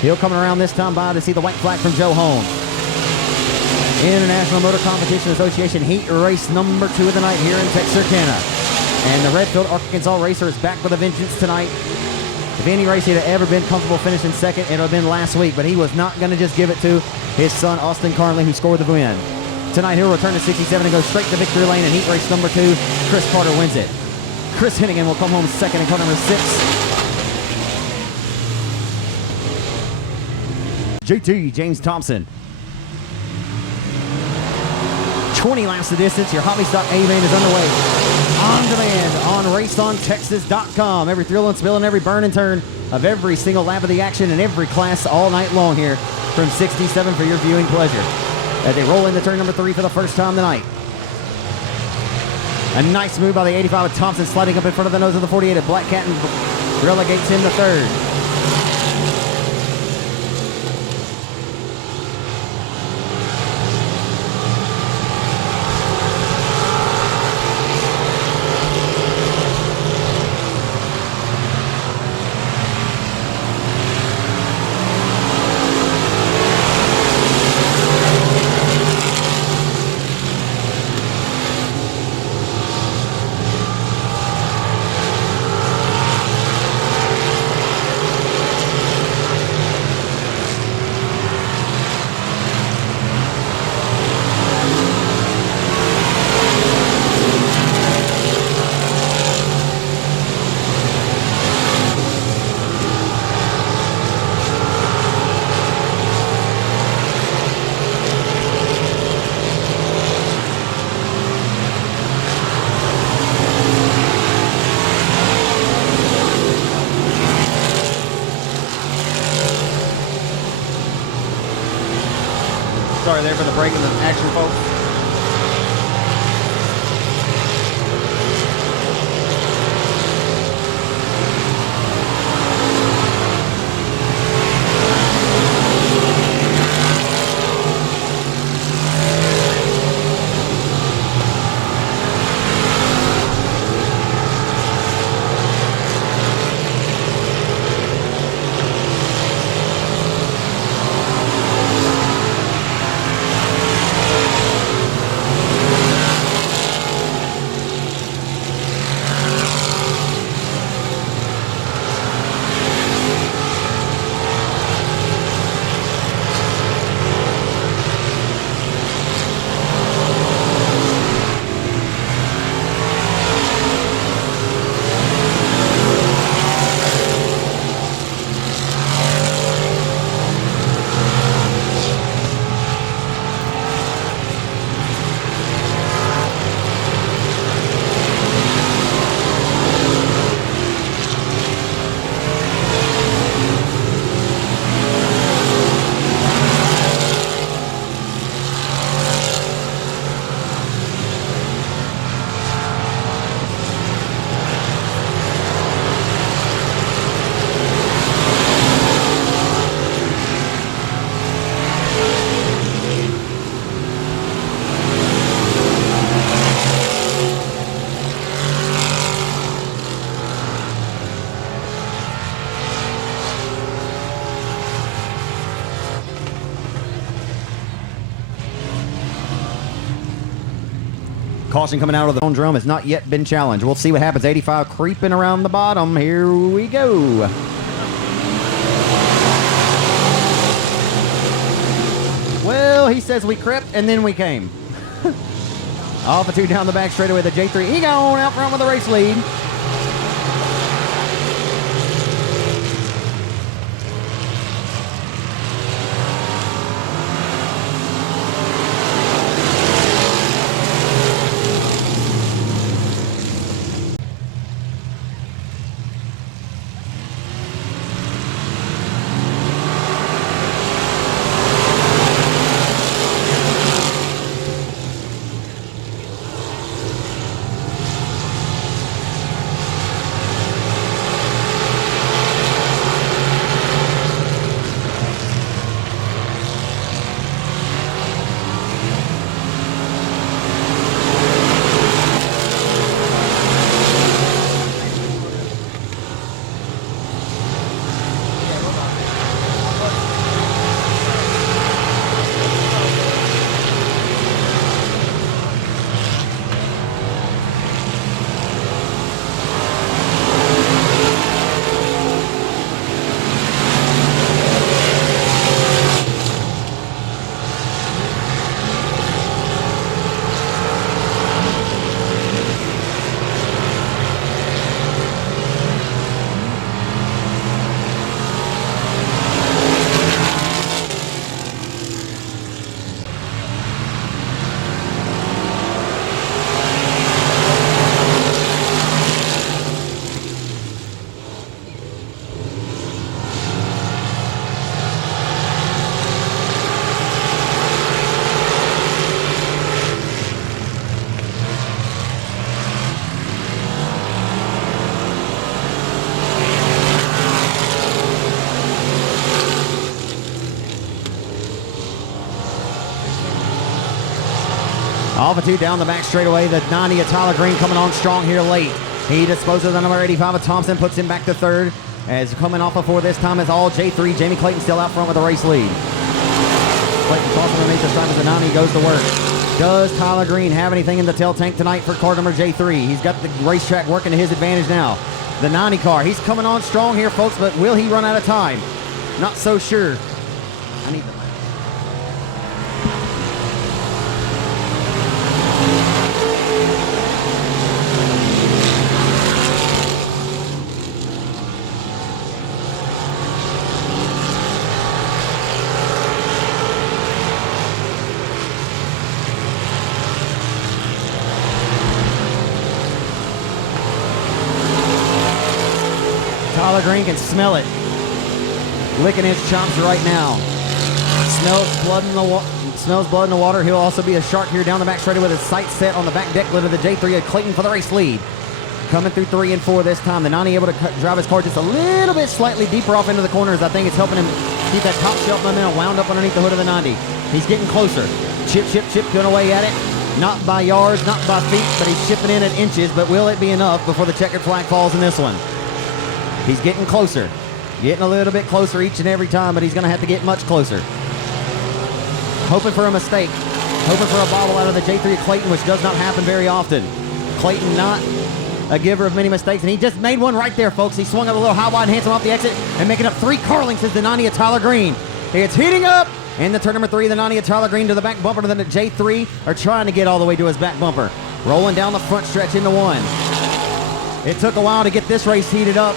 He'll come around this time by to see the white flag from Joe Holm. International Motor Competition Association heat race number 2 of the night here in Texarkana. And the Redfield Arkansas racer is back with a vengeance tonight. If any race he'd ever been comfortable finishing second, it would have been last week, but he was not going to just give it to his son, Austin Carnley, who scored the win. Tonight he'll return to 67 and go straight to victory lane in heat race number 2. Chris Carter wins it. Chris Hennigan will come home second in car number 6. JT, James Thompson. 20 laps the distance. Your hobby stock A-main is underway. On demand on raceontexas.com. Every thrill and spill and every burn and turn of every single lap of the action in every class all night long here from 67 for your viewing pleasure. As they roll into turn number 3 for the first time tonight. A nice move by the 85 of Thompson, sliding up in front of the nose of the 48 of Black Cat and relegates him to 3rd. Sorry there for the break in the action, folks. Caution coming out of the home drum has not yet been challenged. We'll see what happens. 85 creeping around the bottom. Here we go. Well, he says we crept and then we came. Off a 2 down the back straightaway. The J3 Egon out front with the race lead. Off a 2 down the back straightaway. The 90 of Tyler Green coming on strong here late. He disposes of number 85 of Thompson, puts him back to third. As coming off before this time is all J3. Jamie Clayton still out front with the race lead. Clayton crossing underneath this time as the 90 goes to work. Does Tyler Green have anything in the tail tank tonight for car number J3? He's got the racetrack working to his advantage now. The 90 car, he's coming on strong here, folks, but will he run out of time? Not so sure. I need the Tyler Green can smell it. Licking his chops right now. Smells blood in the water. He'll also be a shark here down the back straightaway with his sights set on the back decklet of the J3 of Clayton for the race lead. Coming through 3 and 4 this time. The 90 able to drive his car just a little bit slightly deeper off into the corners. I think it's helping him keep that top shelf momentum wound up underneath the hood of the 90. He's getting closer. Chip, going away at it. Not by yards, not by feet, but he's chipping in at inches. But will it be enough before the checkered flag falls in this one? He's getting closer. Getting a little bit closer each and every time, but he's going to have to get much closer. Hoping for a mistake. Hoping for a bobble out of the J3 of Clayton, which does not happen very often. Clayton not a giver of many mistakes, and he just made one right there, folks. He swung up a little high, wide, and handsome off the exit, and making up 3 car lengths is the 90 of Tyler Green. It's heating up, and the turn number 3, the 90 of Tyler Green to the back bumper, to the J3 are trying to get all the way to his back bumper. Rolling down the front stretch into 1. It took a while to get this race heated up,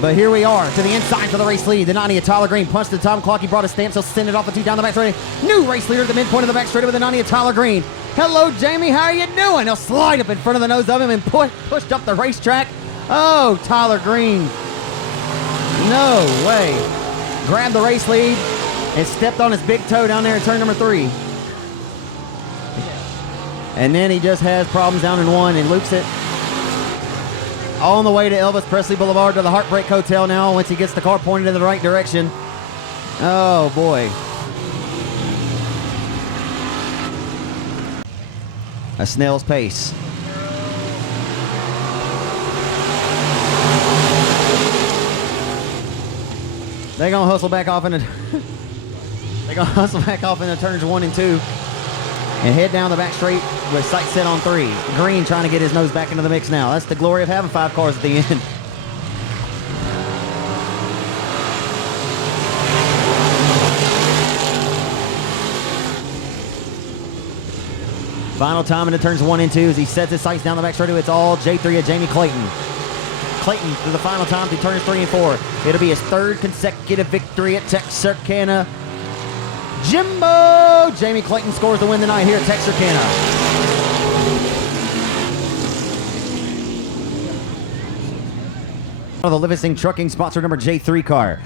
but here we are to the inside for the race lead. The 90 of Tyler Green punched the time clock. He brought a stamp, so send it off the 2 down the back straight. New race leader at the midpoint of the back straight with the 90 of Tyler Green. Hello, Jamie. How are you doing? He'll slide up in front of the nose of him and pushed up the racetrack. Oh, Tyler Green. No way. Grabbed the race lead and stepped on his big toe down there in turn number 3. And then he just has problems down in 1 and loops it. On the way to Elvis Presley Boulevard to the Heartbreak Hotel now once he gets the car pointed in the right direction. Oh, boy. A snail's pace. They're gonna hustle back off into turns 1 and 2 and head down the back straight with sights set on 3. Green trying to get his nose back into the mix now. That's the glory of having 5 cars at the end. Final time into turns 1 and 2 as he sets his sights down the back straightaway. It's all J3 of Jamie Clayton. Clayton to the final time through turns 3 and 4. It'll be his 3rd consecutive victory at Texarkana. Jimbo! Jamie Clayton scores the win tonight here at Texarkana. The Livingston Trucking sponsor number J3 car.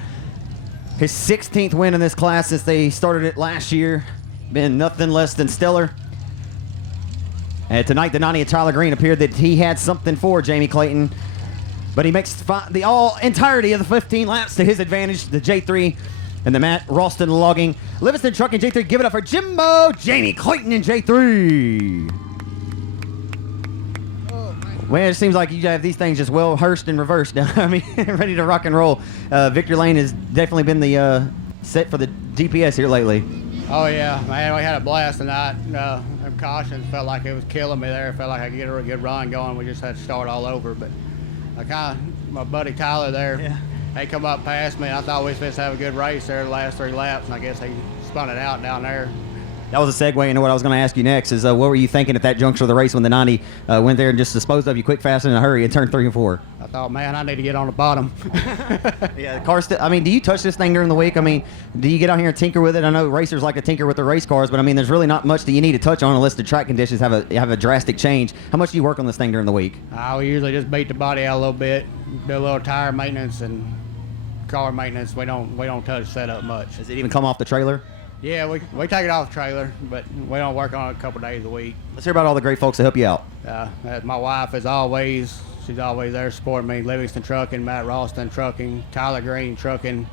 His 16th win in this class since they started it last year. Been nothing less than stellar. And tonight, the 90 of Tyler Green appeared that he had something for Jamie Clayton, but he makes the entirety of the 15 laps to his advantage. The J3 and the Matt Ralston Logging. Livingston Trucking J3, give it up for Jimbo, Jamie Clayton, and J3. Well, it seems like you have these things just well rehearsed and reversed. I mean, ready to rock and roll. Victory Lane has definitely been the set for the DPS here lately. Oh yeah, man, we had a blast tonight. Them cautions felt like it was killing me there. Felt like I could get a good run going. We just had to start all over. But my buddy Tyler there, he come up past me. I thought we was supposed to have a good race there the last 3 laps, and I guess he spun it out down there. That was a segue into what I was going to ask you next. Is what were you thinking at that juncture of the race when the 90 went there and just disposed of you quick, fast, in a hurry in turn 3 and 4? I thought, man, I need to get on the bottom. Yeah, the car still. I mean, do you touch this thing during the week? I mean, do you get out here and tinker with it? I know racers like to tinker with their race cars, but I mean, there's really not much that you need to touch on unless the track conditions have a drastic change. How much do you work on this thing during the week? We usually just beat the body out a little bit, do a little tire maintenance and car maintenance. We don't touch setup much. Does it even come off the trailer? Yeah, we take it off the trailer, but we don't work on it a couple days a week. Let's hear about all the great folks that help you out. My wife is she's always there supporting me. Livingston Trucking, Matt Ralston Trucking, Tyler Green Trucking,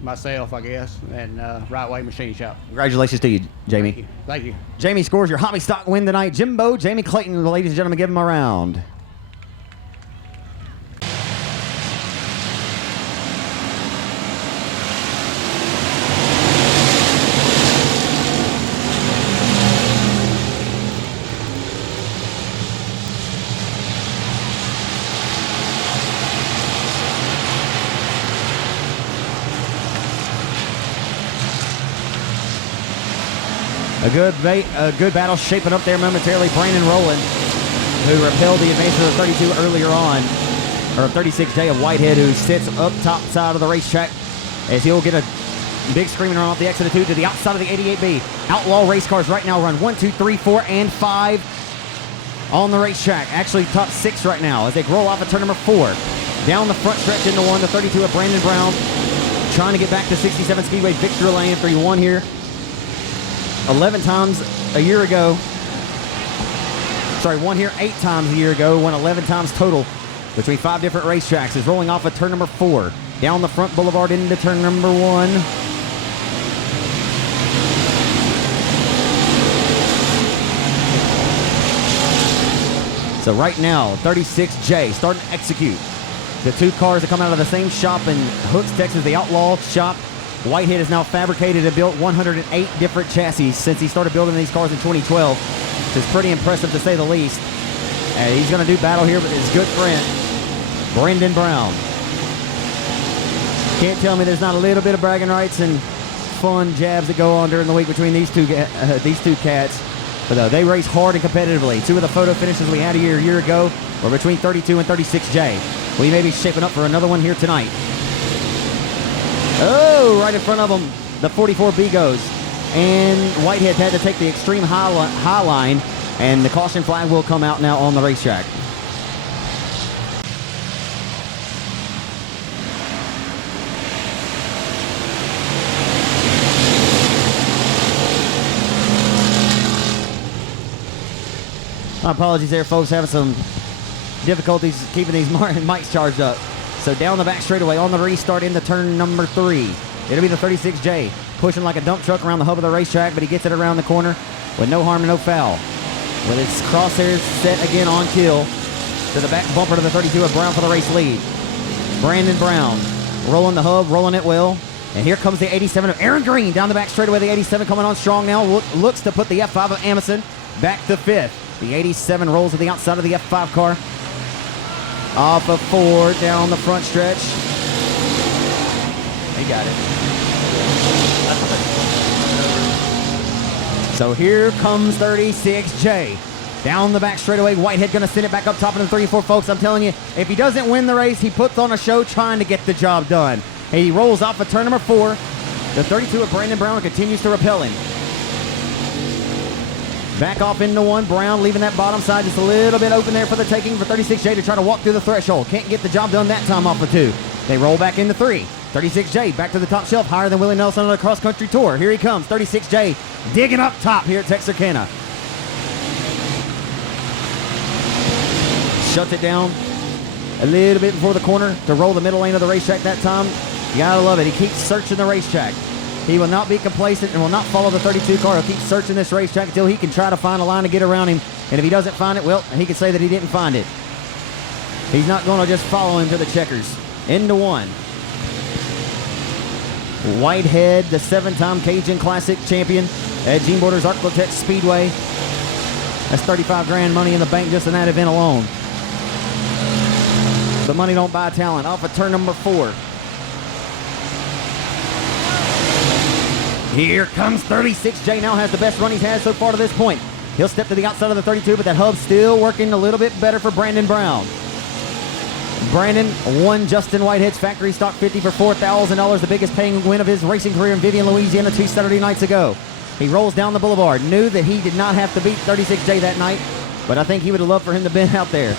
myself, I guess, and Right Way Machine Shop. Congratulations to you, Jamie. Thank you. Jamie scores your hobby stock win tonight. Jimbo, Jamie Clayton, ladies and gentlemen, give him a round. A good battle shaping up there momentarily. Brandon Rowland, who repelled the advance of the 32 earlier on, or 36 J of Whitehead, who sits up top side of the racetrack as he'll get a big screaming run off the exit of 2 to the outside of the 88B. Outlaw race cars right now run 1, 2, 3, 4, and 5 on the racetrack. Actually, top 6 right now as they roll off at turn number 4. Down the front stretch into 1, the 32 of Brandon Brown. trying to get back to 67 Speedway victory lane after he won here 11 times a year ago. Sorry, won here 8 times a year ago, won 11 times total between 5 different racetracks. Is rolling off of turn number 4. Down the front boulevard into turn number 1. So right now, 36J starting to execute. The 2 cars that come out of the same shop in Hooks, Texas, the Outlaw shop. Whitehead has now fabricated and built 108 different chassis since he started building these cars in 2012. Which is pretty impressive to say the least. And he's going to do battle here with his good friend, Brendan Brown. Can't tell me there's not a little bit of bragging rights and fun jabs that go on during the week between these two cats. But they race hard and competitively. 2 of the photo finishes we had a year ago were between 32 and 36J. We may be shaping up for another one here tonight. Oh, right in front of them, the 44B goes. And Whitehead had to take the extreme high line, and the caution flag will come out now on the racetrack. My apologies there, folks. Having some difficulties keeping these mics charged up. So down the back straightaway on the restart into turn number 3. It'll be the 36J pushing like a dump truck around the hub of the racetrack, but he gets it around the corner with no harm and no foul. With his crosshairs set again on kill to the back bumper to the 32 of Brown for the race lead. Brandon Brown rolling the hub, rolling it well. And here comes the 87 of Aaron Green down the back straightaway. The 87 coming on strong now. Looks to put the F5 of Amundsen back to 5th. The 87 rolls to the outside of the F5 car. Off of 4 down the front stretch. He got it. So here comes 36J. Down the back straightaway. Whitehead going to send it back up top into the 34, folks. I'm telling you, if he doesn't win the race, he puts on a show trying to get the job done. And he rolls off of turn number 4. The 32 of Brandon Brown continues to repel him. Back off into 1. Brown leaving that bottom side just a little bit open there for the taking for 36J to try to walk through the threshold. Can't get the job done that time off of 2. They roll back into 3. 36J back to the top shelf, higher than Willie Nelson on the cross-country tour. Here he comes, 36J digging up top here at Texarkana. Shuts it down a little bit before the corner to roll the middle lane of the racetrack that time. You gotta love it. He keeps searching the racetrack. He will not be complacent and will not follow the 32 car. He'll keep searching this racetrack until he can try to find a line to get around him. And if he doesn't find it, well, he can say that he didn't find it. He's not going to just follow him to the checkers. Into 1. Whitehead, the 7-time Cajun Classic champion at Gene Borders Architect Speedway. That's 35 grand money in the bank just in that event alone. The money don't buy talent. Off of turn number 4. Here comes 36J. Now has the best run he's had so far to this point. He'll step to the outside of the 32, but that hub's still working a little bit better for Brandon Brown. Brandon won Justin Whitehead's factory stock 50 for $4,000, the biggest paying win of his racing career in Vivian, Louisiana 2 Saturday nights ago. He rolls down the boulevard, knew that he did not have to beat 36J that night, but I think he would have loved for him to been out there.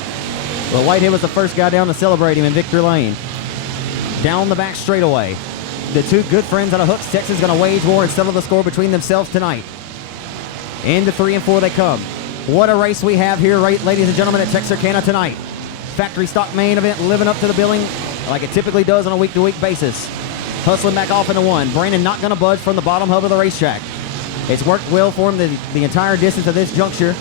Well, Whitehead was the first guy down to celebrate him in victory lane. Down the back straightaway. The 2 good friends out of Hooks, Texas, going to wage war and settle the score between themselves tonight. Into 3 and 4 they come. What a race we have here, ladies and gentlemen, at Texarkana tonight. Factory stock main event living up to the billing like it typically does on a week-to-week basis. Hustling back off into 1. Brandon not going to budge from the bottom hub of the racetrack. It's worked well for him the entire distance of this juncture.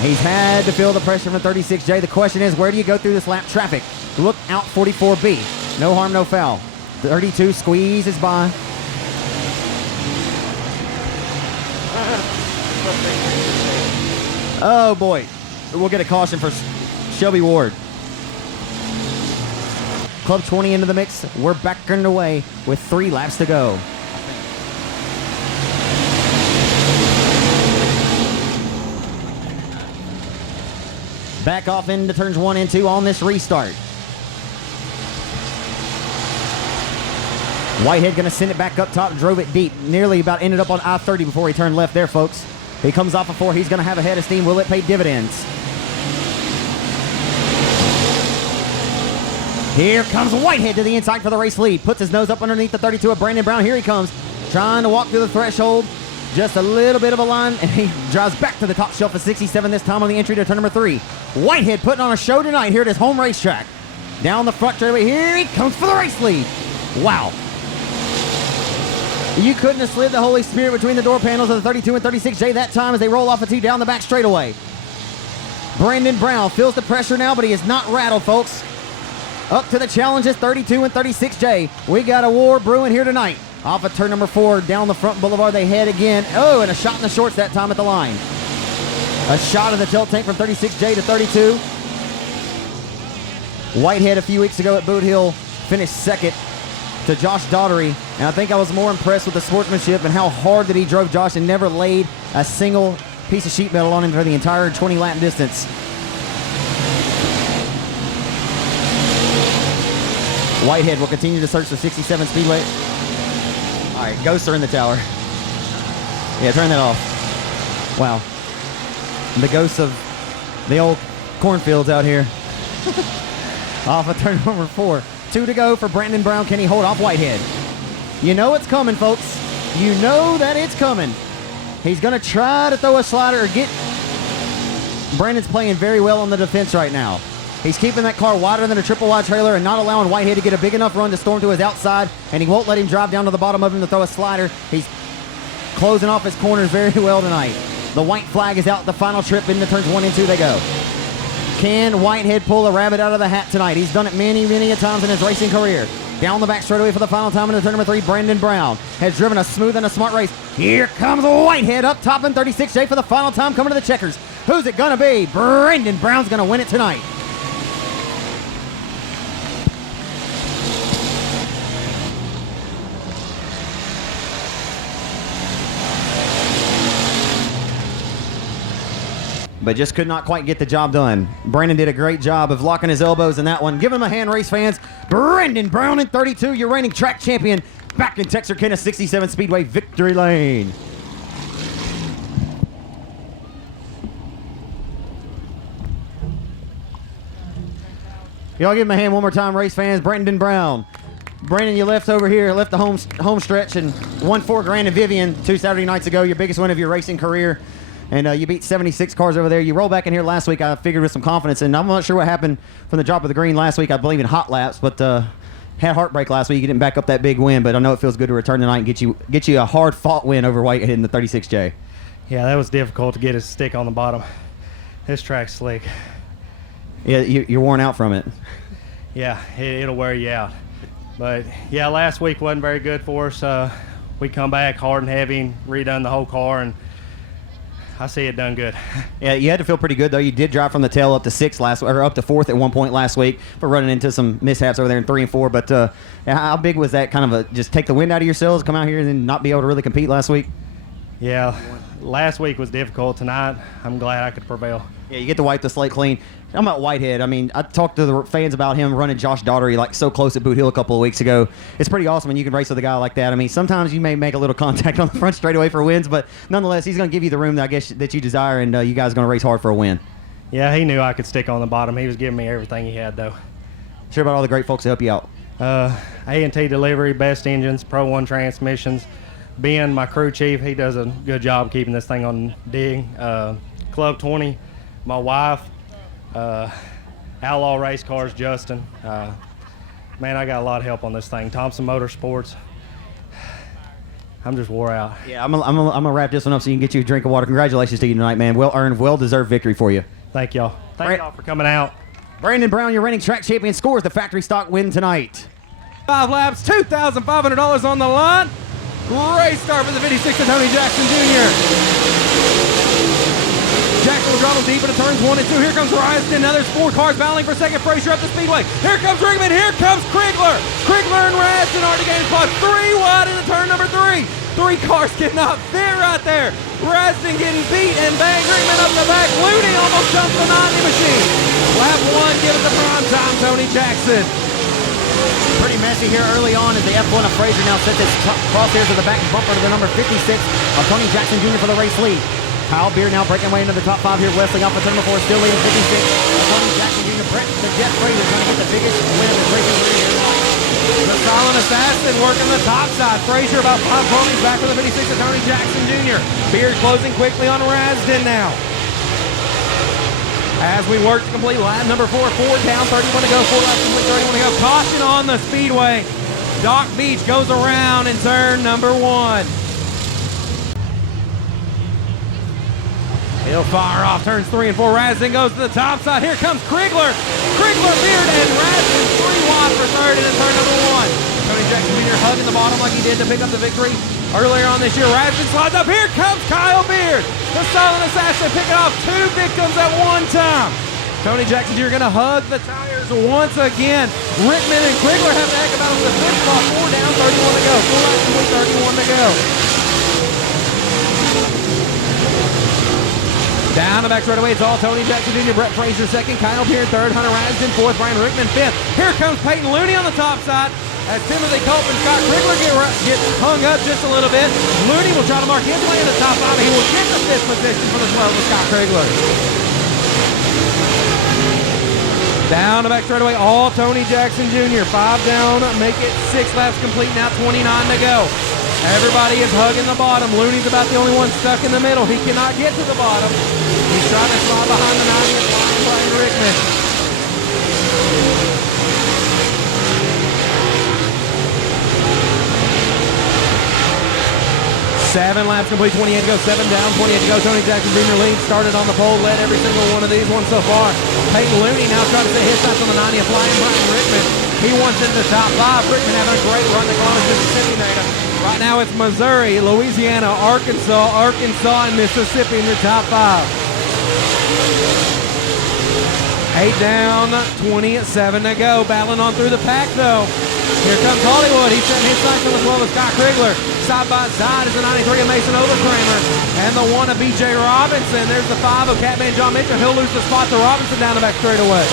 He's had to feel the pressure from 36J. The question is, where do you go through this lap traffic? Look out 44B. No harm, no foul. 32 squeezes by. Oh boy. We'll get a caution for Shelby Ward. Club 20 into the mix. We're back underway with 3 laps to go. Back off into turns 1 and 2 on this restart. Whitehead going to send it back up top, drove it deep. Nearly about ended up on I-30 before he turned left there, folks. He comes off of 4. He's going to have a head of steam. Will it pay dividends? Here comes Whitehead to the inside for the race lead. Puts his nose up underneath the 32 of Brandon Brown. Here he comes, trying to walk through the threshold. Just a little bit of a line, and he drives back to the top shelf of 67 this time on the entry to turn number 3. Whitehead putting on a show tonight here at his home racetrack. Down the front straightaway, here he comes for the race lead. Wow. You couldn't have slid the Holy Spirit between the door panels of the 32 and 36J that time as they roll off a 2 down the back straightaway. Brandon Brown feels the pressure now, but he is not rattled, folks. Up to the challenges, 32 and 36J. We got a war brewing here tonight. Off of turn number 4, down the front boulevard, they head again. Oh, and a shot in the shorts that time at the line. A shot of the tail tank from 36J to 32. Whitehead a few weeks ago at Boot Hill finished second to Josh Daughtery, and I think I was more impressed with the sportsmanship and how hard that he drove Josh and never laid a single piece of sheet metal on him for the entire 20-lap distance. Whitehead will continue to search for 67 Speedway. All right, ghosts are in the tower. Yeah, turn that off. Wow. The ghosts of the old cornfields out here. Off of turn number 4. 2 to go for Brandon Brown. Can he hold off Whitehead? You know it's coming, folks. You know that it's coming. He's going to try to throw a slider or get... Brandon's playing very well on the defense right now. He's keeping that car wider than a triple wide trailer and not allowing Whitehead to get a big enough run to storm to his outside, and he won't let him drive down to the bottom of him to throw a slider. He's closing off his corners very well tonight. The white flag is out. The final trip into turns 1 and 2 they go. Can Whitehead pull a rabbit out of the hat tonight? He's done it many, many a times in his racing career. Down the back straightaway for the final time into turn number 3, Brandon Brown has driven a smooth and a smart race. Here comes Whitehead up top in 36J for the final time coming to the checkers. Who's it going to be? Brandon Brown's going to win it tonight. But just could not quite get the job done. Brandon did a great job of locking his elbows in that one. Give him a hand, race fans. Brandon Brown in 32, your reigning track champion, back in Texarkana 67 Speedway victory lane. Y'all give him a hand one more time, race fans. Brandon Brown. Brandon, you left over here, left the home stretch and won $4 grand in Vivian 2 Saturday nights ago, your biggest win of your racing career. And you beat 76 cars over there. You rolled back in here last week, I figured, with some confidence. And I'm not sure what happened from the drop of the green last week, I believe in hot laps, but had heartbreak last week. You didn't back up that big win, but I know it feels good to return tonight and get you a hard-fought win over Whitehead in the 36J. Yeah, that was difficult to get his stick on the bottom. This track's slick. Yeah, you're worn out from it. Yeah, it'll wear you out. But, yeah, last week wasn't very good for us. We come back hard and heavy, redone the whole car, and I see it done good. Yeah, you had to feel pretty good, though. You did drive from the tail up to 6th or up to 4th at one point last week, but running into some mishaps over there in 3 and 4. But how big was that kind of just take the wind out of yourselves, come out here and then not be able to really compete last week? Yeah, last week was difficult. Tonight, I'm glad I could prevail. Yeah, you get to wipe the slate clean. I'm about Whitehead. I mean, I talked to the fans about him running Josh Daughtery like so close at Boot Hill a couple of weeks ago. It's pretty awesome when you can race with a guy like that. I mean, sometimes you may make a little contact on the front straightaway for wins, but nonetheless, he's going to give you the room that I guess that you desire, and you guys are going to race hard for a win. Yeah, he knew I could stick on the bottom. He was giving me everything he had, though. Sure about all the great folks to help you out. A&T Delivery, Best Engines, Pro One Transmissions. Ben, my crew chief, he does a good job keeping this thing on dig. Club 20, my wife. Outlaw Race Cars, Justin. Man, I got a lot of help on this thing. Thompson Motorsports. I'm just wore out. Yeah, I'm gonna wrap this one up so you can get you a drink of water. Congratulations to you tonight, man. Well-earned, well-deserved victory for you. Thank y'all. Thank y'all for coming out. Brandon Brown, your reigning track champion, scores the factory stock win tonight. 5 laps, $2,500 on the line. Great start for the 56 of Tony Jackson Jr. Jackson will throttle deep into turns 1 and 2. Here comes Ryerson. Now there's 4 cars battling for second. Frazier up the speedway. Here comes Rigman. Here comes Krigler. Krigler and Radson already gained spot 3 wide into turn number 3. 3 cars cannot fit right there. Radson getting beat and bang. Rigman up the back. Looney almost jumps the 90 machine. Lap 1, give it the prime time, Tony Jackson. Pretty messy here early on as the F1 of Frazier now sets its crosshairs to the back bumper to the number 56 of Tony Jackson Jr. for the race lead. Kyle Beard now breaking way into the top 5 here. Wesley off of turn number 4, still leading 56. Tony Jackson Jr. Brett, the Jet Fraser trying to get the biggest win of the breaking lead here tonight. The Silent Assassin working the top side. Frazier about 5 ponies back with the 56 of Tony Jackson Jr. Beard closing quickly on Rasden now. As we work to complete lap number 4, 4 down, 31 to go, 4 laps complete, 31 to go. Caution on the Speedway. Doc Beach goes around in turn number 1. He'll fire off turns 3 and 4. Rasden goes to the top side. Here comes Krigler. Krigler, Beard, and Rasden 3 wide for third in turn number 1. Tony Jackson Jr. hugging the bottom like he did to pick up the victory earlier on this year. Rasden slides up. Here comes Kyle Beard. The Silent Assassin picking off 2 victims at one time. Tony Jackson Jr. going to hug the tires once again. Rickman and Krigler have to heck about the 5th spot. 4 down, 31 to go. 4 laps complete, 31 to go. Down the back straightaway, it's all Tony Jackson Jr., Brett Fraser second, Kyle Beard third, Hunter Rasden fourth, Brian Rickman fifth. Here comes Peyton Looney on the top side as Timothy Culp and Scott Krigler get hung up just a little bit. Looney will try to mark his way in the top 5, and he will get the 5th position for the 12 with Scott Krigler. Down the back straightaway, all Tony Jackson Jr., 5 down, make it 6 laps complete, now 29 to go. Everybody is hugging the bottom. Looney's about the only one stuck in the middle. He cannot get to the bottom. He's trying to slide behind the 90th line, Brian Rickman. 7 laps complete, 28 to go, 7 down, 28 to go. Tony Jackson Jr. lead, started on the pole, led every single one of these ones so far. Peyton Looney now trying to set his sights on the 90th line, Brian Rickman. He wants into the top 5. Rickman having a great run to Columbus, Mississippi native. Right now it's Missouri, Louisiana, Arkansas, and Mississippi in the top 5. 8 down, 27 to go. Battling on through the pack though. Here comes Hollywood. He's setting his sights on the 12 of Scott Krigler. Side by side is the 93 of Mason Overkramer and the 1 of BJ Robinson. There's the 5 of Catman John Mitchell. He'll lose the spot to Robinson down the back straightaway.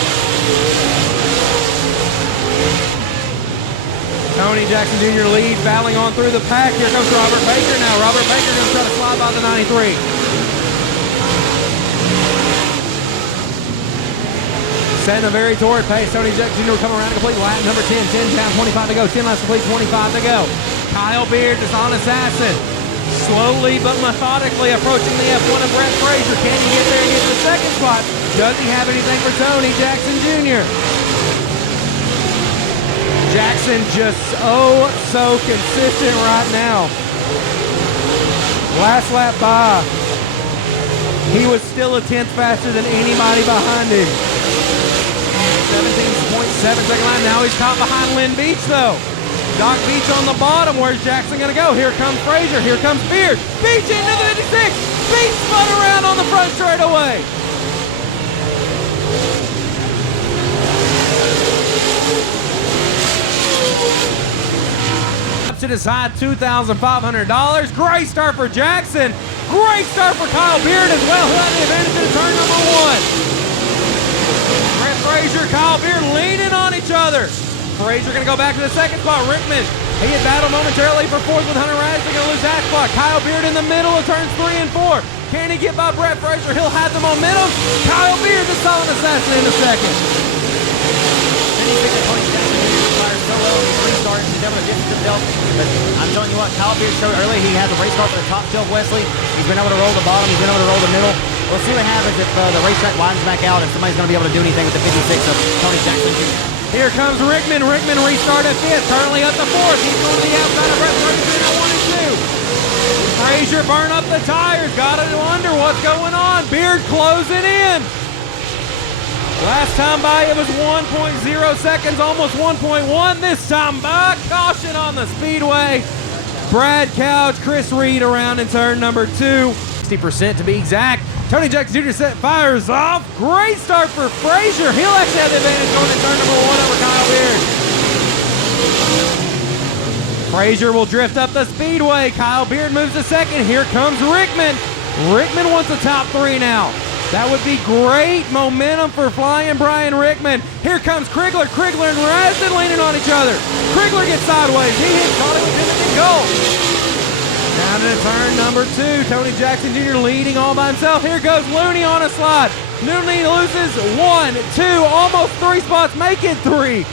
Tony Jackson Jr. leads, battling on through the pack. Here comes Robert Baker now. Robert Baker going to try to slide by the 93. Setting a very torrid pace. Tony Jackson Jr. will come around to complete lap number 10. 10 down, 25 to go. 10 laps complete, 25 to go. Kyle Beard, the Silent Assassin, slowly but methodically approaching the F1 of Brett Fraser. Can he get there and get to the second spot? Does he have anything for Tony Jackson Jr.? Jackson just so consistent right now. Last lap by, he was still a 10th faster than anybody behind him. 17.7 second line. Now he's caught behind Lynn Beach though. Doc Beach on the bottom. Where's Jackson gonna go? Here comes Fraser. Here comes Beard. Beach into the 56. Beach spun around on the front straightaway. To decide $2,500. Great start for Jackson. Great start for Kyle Beard as well, who had the advantage in turn number 1. Brett Fraser, Kyle Beard leaning on each other. Fraser going to go back to the second spot. Rickman, he had battled momentarily for 4th with Hunter Rasden, going to lose that spot. Kyle Beard in the middle of turns 3 and 4. Can he get by Brett Fraser? He'll have the momentum. Kyle Beard, the Silent Assassin, in the second. Restart, he's able to distance himself, but I'm telling you what, Kyle Beard showed early he has a race car for the top shelf Wesley. He's been able to roll the bottom, he's been able to roll the middle. We'll see what happens if the racetrack widens back out, if somebody's going to be able to do anything with the 56 of Tony Jackson Jr. Here comes Rickman. Rickman restart at 5th, currently up to 4th. He's going to the outside of Brett Fraser at 1 and 2. Fraser burn up the tires, got to wonder what's going on. Beard closing in. Last time by it was 1.0 seconds, almost 1.1. This time by, caution on the Speedway. Brad Couch, Chris Reed around in turn number 2. 60% to be exact. Tony Jackson Jr. fires off. Great start for Fraser. He'll actually have the advantage going in turn number 1 over Kyle Beard. Fraser will drift up the Speedway. Kyle Beard moves to second. Here comes Rickman. Rickman wants the top 3 now. That would be great momentum for flying Brian Rickman. Here comes Krigler. Krigler and Rasden leaning on each other. Krigler gets sideways. He hits Hollywood in the goal. Down to turn number 2. Tony Jackson Jr. leading all by himself. Here goes Looney on a slide. Looney loses 1, 2, almost 3 spots, make it 3.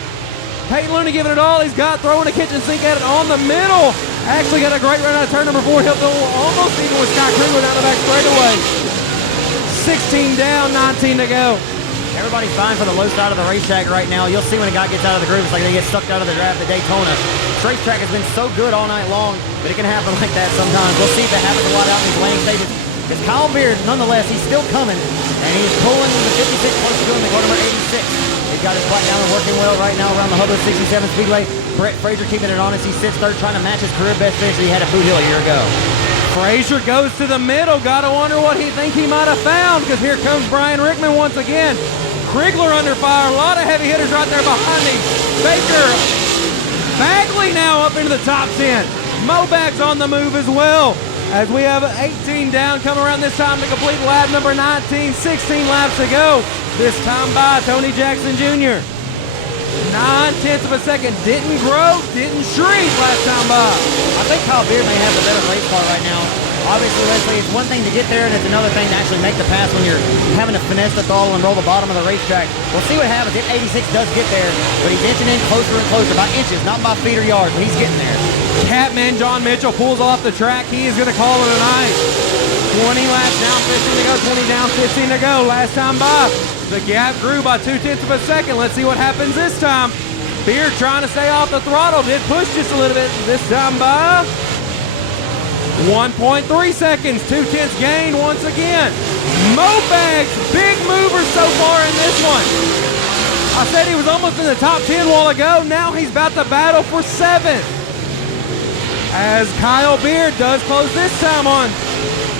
Peyton Looney giving it all he's got, throwing a kitchen sink at it on the middle. Actually got a great run out of turn number 4. He'll go almost even with Scott Krigler down the back straightaway. 16 down, 19 to go. Everybody's fine for the low side of the racetrack right now. You'll see when a guy gets out of the groove, it's like they get sucked out of the draft at Daytona. This racetrack has been so good all night long, but it can happen like that sometimes. We'll see if that happens a lot out in these landing stages. Because Kyle Beard, nonetheless, he's still coming, and he's pulling the 56 close to him to go number 86. He's got his flat down and working well right now around the hub of 67 Speedway. Brett Frazier keeping it honest. He sits third, trying to match his career best finish that he had at Boot Hill a year ago. Frazier goes to the middle. Gotta wonder what he might have found, because here comes Brian Rickman once again. Krigler under fire. A lot of heavy hitters right there behind him. Baker, Bagley now up into the top 10. Mobag's on the move as well. As we have 18 down, coming around this time to complete lap number 19. 16 laps to go. This time by Tony Jackson Jr. 9/10 of a second. Didn't grow, didn't shrink last time by. I think Kyle Beard may have the better race car right now. Obviously, Leslie, it's one thing to get there, and it's another thing to actually make the pass when you're having to finesse the throttle and roll the bottom of the racetrack. We'll see what happens if 86 does get there, but he's inching in closer and closer, by inches, not by feet or yards, but he's getting there. Catman John Mitchell pulls off the track. He is going to call it a night. 20 laps down, 15 to go, 20 down, 15 to go. Last time by, the gap grew by 0.2 of a second. Let's see what happens this time. Beard trying to stay off the throttle, did push just a little bit this time by. 1.3 seconds, 0.2 gain once again. Mobag's big mover so far in this one. I said he was almost in the top 10 a while ago. Now he's about to battle for 7th. As Kyle Beard does close this time on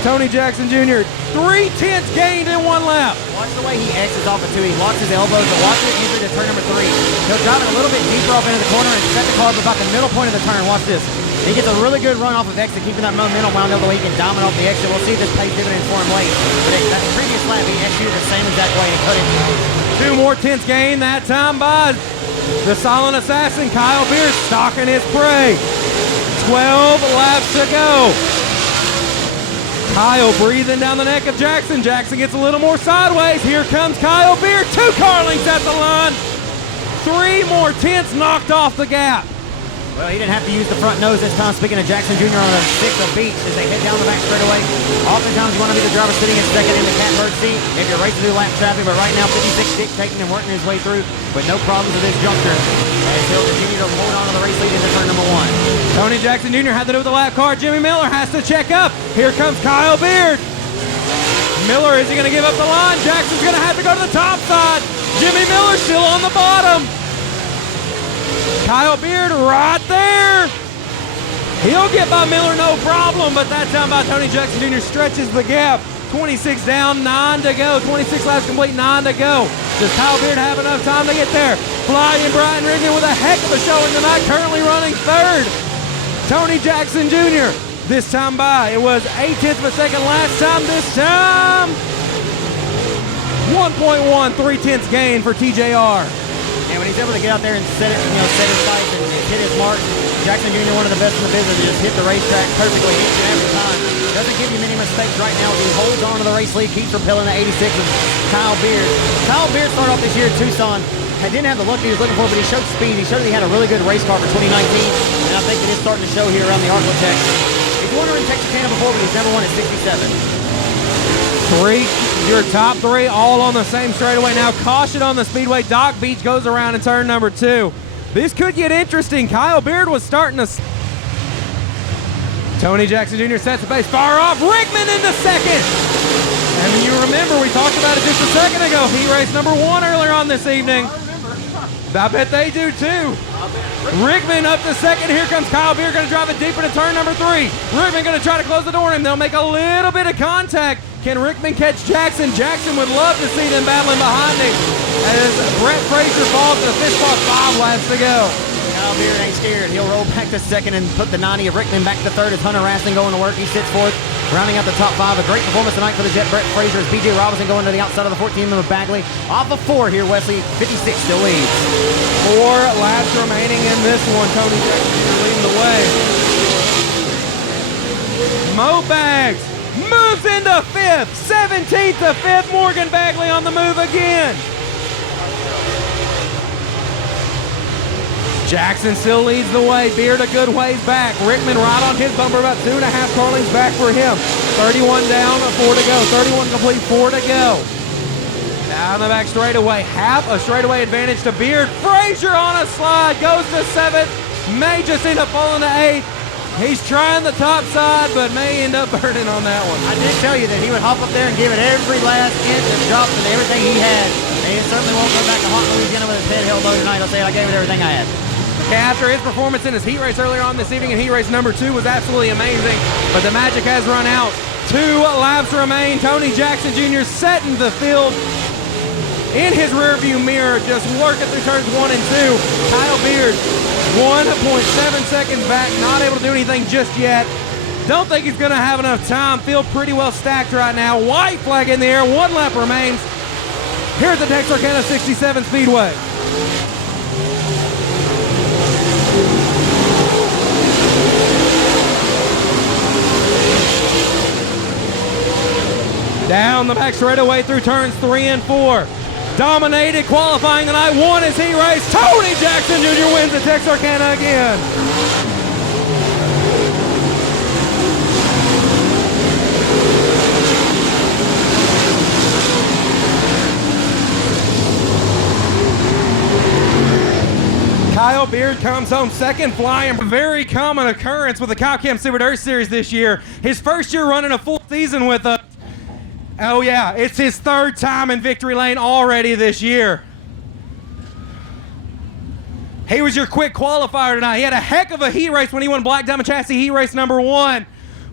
Tony Jackson Jr. 0.3 gained in 1 lap. Watch the way he exits off of 2. He locks his elbows, but watch it entry to turn number 3. He'll drive it a little bit deeper off into the corner and set the car up about the middle point of the turn. Watch this. He gets a really good run off of exit, keeping that momentum wound up the way he can diamond off the exit. We'll see if this pays dividends for him late. But that previous lap, he executed the same exact way and cut it. 2 more tenths gain that time by the silent assassin, Kyle Beard, stalking his prey. 12 laps to go. Kyle breathing down the neck of Jackson. Jackson gets a little more sideways. Here comes Kyle Beard. 2 car lengths at the line. 3 more tenths knocked off the gap. Well, he didn't have to use the front nose this time. Speaking of Jackson Jr. on a 6 of beach as they head down the back straightaway. Oftentimes you want to be the driver sitting in second in the catbird seat if you're racing through lap traffic, but right now 56 dictating and working his way through, but no problems with this juncture as he'll continue to hold on to the race lead into turn number 1. Tony Jackson Jr. had to do with the lap car. Jimmy Miller has to check up. Here comes Kyle Beard. Miller, is he going to give up the line? Jackson's going to have to go to the top side. Jimmy Miller still on the bottom. Kyle Beard right there. He'll get by Miller no problem, but that time by Tony Jackson Jr. stretches the gap. 26 down, 9 to go. 26 laps complete, 9 to go. Does Kyle Beard have enough time to get there? Flying Brian Rickman with a heck of a showing tonight, currently running 3rd. Tony Jackson Jr. this time by. It was 0.8 of a second last time. This time, 1.1, 0.3 gain for TJR. And when he's able to get out there and set his sights and hit his mark, Jackson Jr., one of the best in the business, just hit the racetrack perfectly each and every time. Doesn't give you many mistakes right now. He holds on to the race lead, keeps propelling the 86 with Kyle Beard. Kyle Beard started off this year at Tucson. He didn't have the look he was looking for, but he showed speed. He showed that he had a really good race car for 2019, and I think that it's starting to show here around the Arcotech. He's won in Texarkana before, but he's never won at 67. Your top 3 all on the same straightaway. Now caution on the Speedway. Dock Beach goes around in turn number 2. This could get interesting. Kyle Beard was starting to... Tony Jackson Jr. sets the pace. Fire off. Rickman into 2nd. And you remember, we talked about it just a second ago. He raced number 1 earlier on this evening. I bet they do too. Rickman up to 2nd. Here comes Kyle Beard, going to drive it deeper to turn number 3. Rickman going to try to close the door on him. They'll make a little bit of contact. Can Rickman catch Jackson? Jackson would love to see them battling behind him as Brett Frazier falls to the 5th spot. 5 laps to go. Kyle Beard ain't scared. He'll roll back to 2nd and put the 90 of Rickman back to 3rd as Hunter Rasling going to work. He sits 4th, rounding out the top 5. A great performance tonight for the Jet. Brett Frazier as B.J. Robinson going to the outside of the 14 of Bagley. Off of 4 here, Wesley. 56 still leads. 4 laps remaining in this one. Tony Jackson leading the way. Mo Bags moves into fifth. 17th to fifth. Morgan Bagley on the move again. Jackson still leads the way. Beard a good ways back. Rickman right on his bumper, about 2.5 car lengths back for him. 31 down, 4 to go. 31 complete, 4 to go. Down the back straightaway. Half a straightaway advantage to Beard. Frazier on a slide. Goes to 7th. May just end up falling to 8th. He's trying the top side, but may end up burning on that one. I did tell you that he would hop up there and give it every last inch and drop it everything he had. And he certainly won't go back to hot Louisiana with his head held low tonight. I'll say I gave it everything I had. Okay, after his performance in his heat race earlier on this evening in heat race number 2 was absolutely amazing, but the magic has run out. 2 laps remain. Tony Jackson Jr. setting the field in his rearview mirror, just working through turns 1 and 2. Kyle Beard, 1.7 seconds back, not able to do anything just yet. Don't think he's going to have enough time. Field pretty well stacked right now. White flag in the air, 1 lap remains here at the Texarkana 67 Speedway. Down the back straightaway through turns 3 and 4. Dominated qualifying tonight. Won his heat race. Tony Jackson Jr. wins at Texarkana again. Kyle Beard comes home second flying. Very common occurrence with the Kyle Kemp Super Dirt Series this year. His first year running a full season with us. Oh yeah, it's his 3rd time in victory lane already this year. He was your quick qualifier tonight. He had a heck of a heat race when he won Black Diamond Chassis heat race number 1.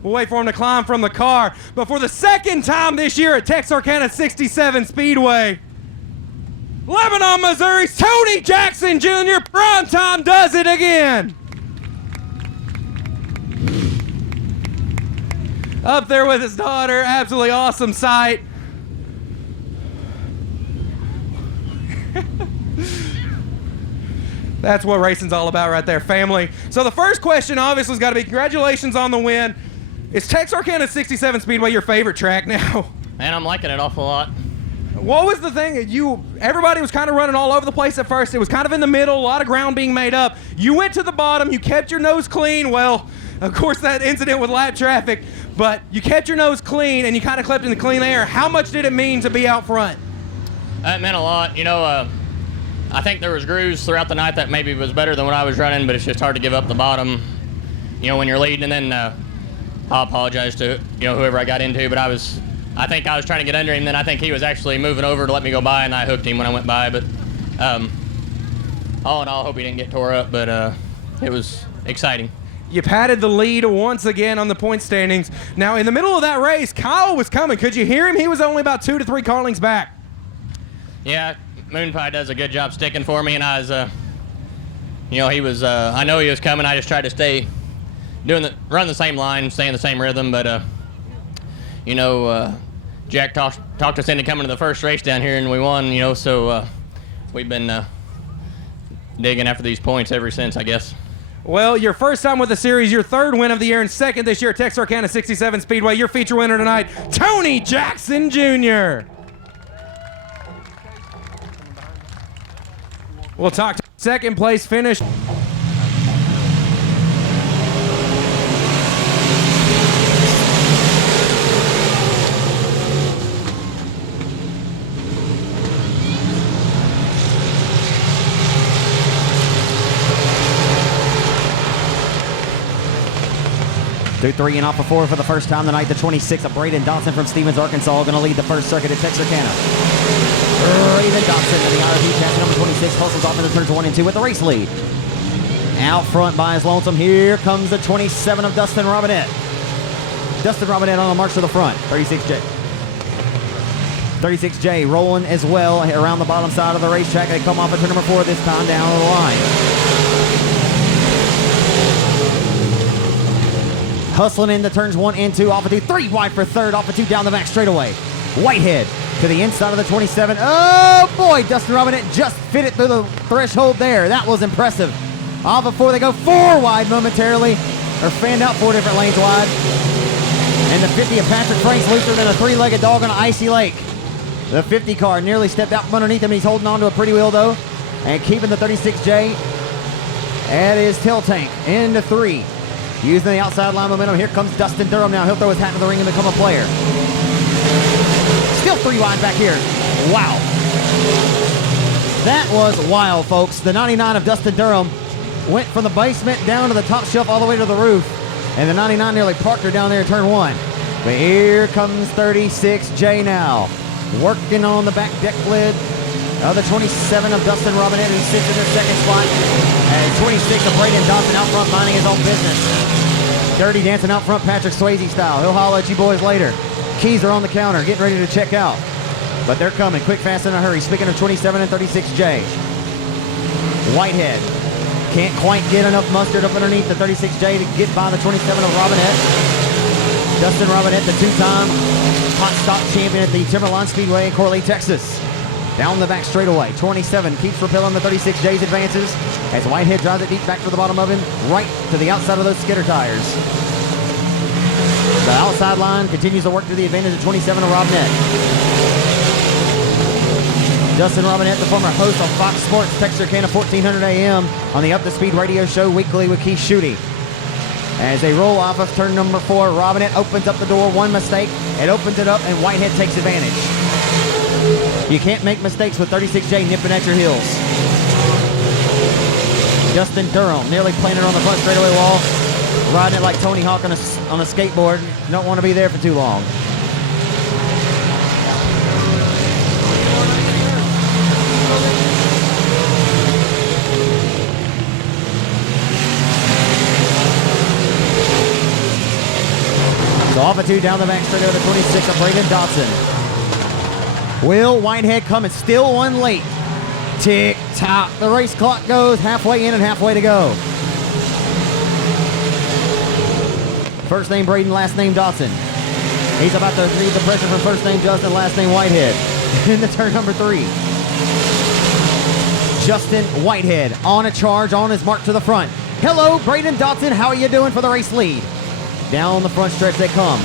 We'll wait for him to climb from the car. But for the 2nd time this year at Texarkana 67 Speedway, Lebanon, Missouri's Tony Jackson Jr. prime time does it again. Up there with his daughter, absolutely awesome sight. That's what racing's all about right there, family. So the first question obviously has got to be congratulations on the win. Is Texarkana 67 Speedway your favorite track now? Man, I'm liking it awful lot. What was the thing? Everybody was kind of running all over the place at first. It was kind of in the middle, a lot of ground being made up. You went to the bottom, you kept your nose clean. Well, of course, that incident with lap traffic, but you kept your nose clean and you kind of kept in the clean air. How much did it mean to be out front? That meant a lot. You know, I think there was grooves throughout the night that maybe was better than what I was running, but it's just hard to give up the bottom, you know, when you're leading. And then I apologize to, you know, whoever I got into, but I think I was trying to get under him, then I think he was actually moving over to let me go by, and I hooked him when I went by. But all in all, I hope he didn't get tore up, but it was exciting. You patted the lead once again on the point standings. Now, in the middle of that race, Kyle was coming. Could you hear him? He was only about 2 to 3 car lengths back. Yeah, Moon Pie does a good job sticking for me, and I was, you know, he was, I know he was coming. I just tried to run the same line, stay in the same rhythm, but, you know, Jack talked us into coming to the first race down here, and we won, you know, so we've been digging after these points ever since, I guess. Well, your first time with the series, your 3rd win of the year, and 2nd this year at Texarkana 67 Speedway. Your feature winner tonight, Tony Jackson Jr. We'll talk to 2nd place finish. 2-3 and off of 4 for the first time tonight. The 26 of Braden Dotson from Stevens, Arkansas, going to lead the first circuit at Texarkana. Braden Dotson, the IRP chassis number 26, hustles off into turns 1 and 2 with the race lead. Out front by his lonesome. Here comes the 27 of Dustin Robinette. Dustin Robinette on the march to the front. 36J. 36J rolling as well around the bottom side of the racetrack. They come off at turn number 4 this time down the line. Hustling into turns 1 and 2, off of 2, 3 wide for 3rd, off of 2 down the back straightaway. Whitehead to the inside of the 27. Oh boy, Dustin Robinette just fit it through the threshold there. That was impressive. Off of 4, they go 4 wide momentarily, or fanned out 4 different lanes wide. And the 50 of Patrick Franks looser than a three-legged dog on an icy lake. The 50 car nearly stepped out from underneath him. He's holding on to a pretty wheel, though, and keeping the 36J at his tail tank into 3. Using the outside line momentum. Here comes Dustin Durham now. He'll throw his hat in the ring and become a player. Still 3 wide back here. Wow. That was wild, folks. The 99 of Dustin Durham went from the basement down to the top shelf all the way to the roof. And the 99 nearly parked her down there in turn 1. But here comes 36J now. Working on the back deck lid of the 27 of Dustin Robinette, who sits in the second spot. And 26 of Braden Dawson out front minding his own business. Dirty dancing out front Patrick Swayze style. He'll holler at you boys later. Keys are on the counter, getting ready to check out. But they're coming quick, fast, in a hurry. Speaking of 27 and 36J. Whitehead can't quite get enough mustard up underneath the 36J to get by the 27 of Robinette. Dustin Robinette, the 2-time hot stock champion at the Timberline Speedway in Corley, Texas. Down the back straightaway. 27 keeps repelling the 36J's advances as Whitehead drives it deep back to the bottom of him, right to the outside of those skidder tires. The outside line continues to work to the advantage of 27 of Robinette. Dustin Robinette, the former host of Fox Sports Texarkana 1400 AM on the Up to Speed radio show weekly with Keith Schutte. As they roll off of turn number 4, Robinette opens up the door. One mistake, it opens it up, and Whitehead takes advantage. You can't make mistakes with 36J nipping at your heels. Justin Durham nearly planted on the front straightaway wall, riding it like Tony Hawk on a skateboard. Don't want to be there for too long. So off of 2 down the back straight over the 26 of Braden Dodson. Will Whitehead coming, still one late. Tick tock, the race clock goes halfway in and halfway to go. First name Braden, last name Dodson. He's about to relieve the pressure from first name Justin, last name Whitehead. Into turn number 3. Justin Whitehead on a charge, on his mark to the front. Hello, Braden Dodson, how are you doing for the race lead? Down the front stretch they come.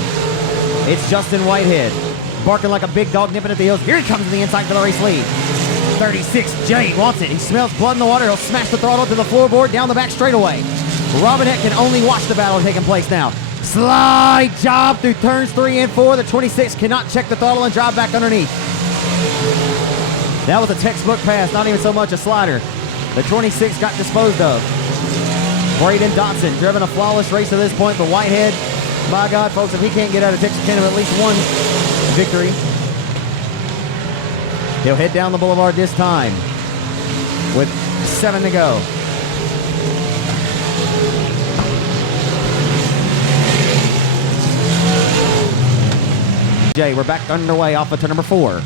It's Justin Whitehead, barking like a big dog nipping at the heels. Here he comes to the inside for the race lead. 36J wants it. He smells blood in the water. He'll smash the throttle to the floorboard down the back straightaway. Robinette can only watch the battle taking place now. Slide job through turns 3 and 4. The 26 cannot check the throttle and drive back underneath. That was a textbook pass, not even so much a slider. The 26 got disposed of. Braden Dodson driven a flawless race to this point, but Whitehead, my God, folks, if he can't get out of Texarkana with at least one victory, he'll head down the boulevard this time with 7 to go. We're back underway off of turn number 4.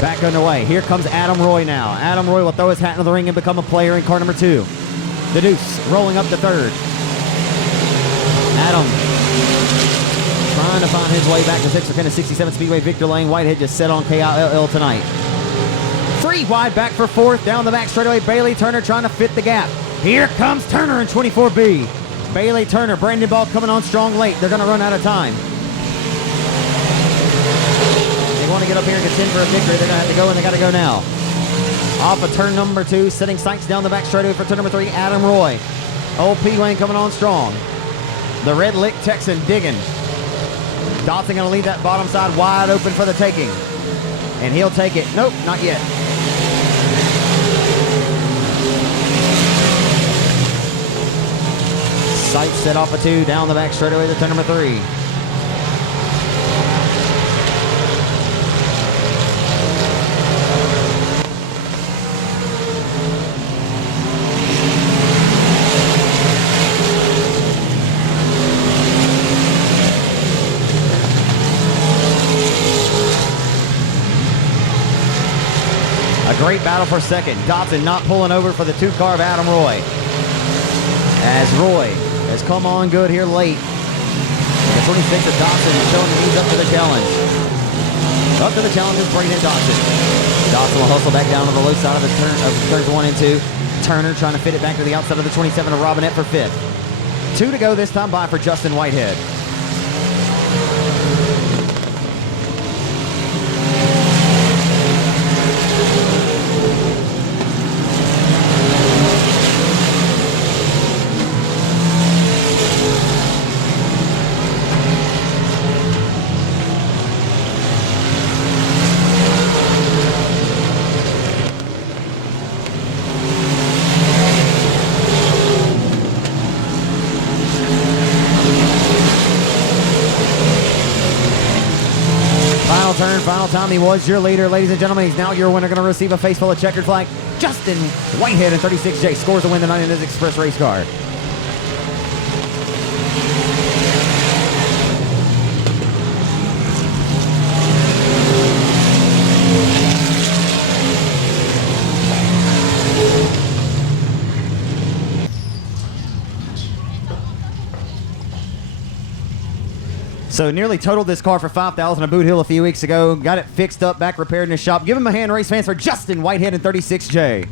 Back underway. Here comes Adam Roy now. Adam Roy will throw his hat into the ring and become a player in car number 2. The Deuce rolling up to 3rd. Adam trying to find his way back to Texarkana 67 Speedway Victor Lane. Whitehead just set on KILL tonight. 3 wide back for 4th. Down the back straightaway, Bailey Turner trying to fit the gap. Here comes Turner in 24B. Bailey Turner, Brandon Ball coming on strong late. They're going to run out of time. They want to get up here and contend for a victory. They're going to have to go, and they got to go now. Off of turn number 2, setting sights down the back straightaway for turn number 3, Adam Roy. Old P. Wayne coming on strong. The Red Lick Texan digging. Dodson going to leave that bottom side wide open for the taking. And he'll take it. Nope, not yet. Sights set off of 2, down the back straightaway to turn number 3. Great battle for second. Dodson not pulling over for the 2 car of Adam Roy. As Roy has come on good here late. The 26 of Thompson is showing that he's up to the challenge. Up to the challenge is Braden Dawson. Dawson will hustle back down to the low side of the turns 1 and 2. Turner trying to fit it back to the outside of the 27 of Robinette for 5th. 2 to go this time by for Justin Whitehead. Final time, he was your leader. Ladies and gentlemen, he's now your winner. Going to receive a face full of checkered flag. Justin Whitehead in 36J scores the win tonight in his express race car. So nearly totaled this car for $5,000 at Boot Hill a few weeks ago. Got it fixed up, back repaired in his shop. Give him a hand, race fans, for Justin Whitehead in 36J.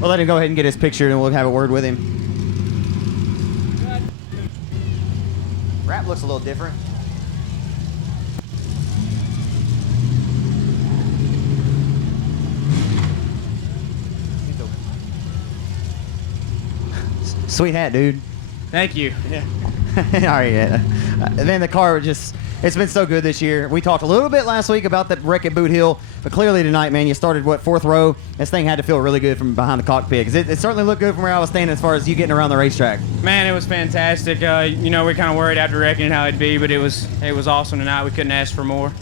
We'll let him go ahead and get his picture and we'll have a word with him. Wrap looks a little different. Sweet hat, dude. Thank you. Yeah. All right. Yeah. Man, the car just, it's been so good this year. We talked a little bit last week about that wreck at Boot Hill, but clearly tonight, man, you started, what, 4th row? This thing had to feel really good from behind the cockpit, because it certainly looked good from where I was standing as far as you getting around the racetrack. Man, it was fantastic. You know, we kind of worried after wrecking how it'd be, but it was awesome tonight. We couldn't ask for more.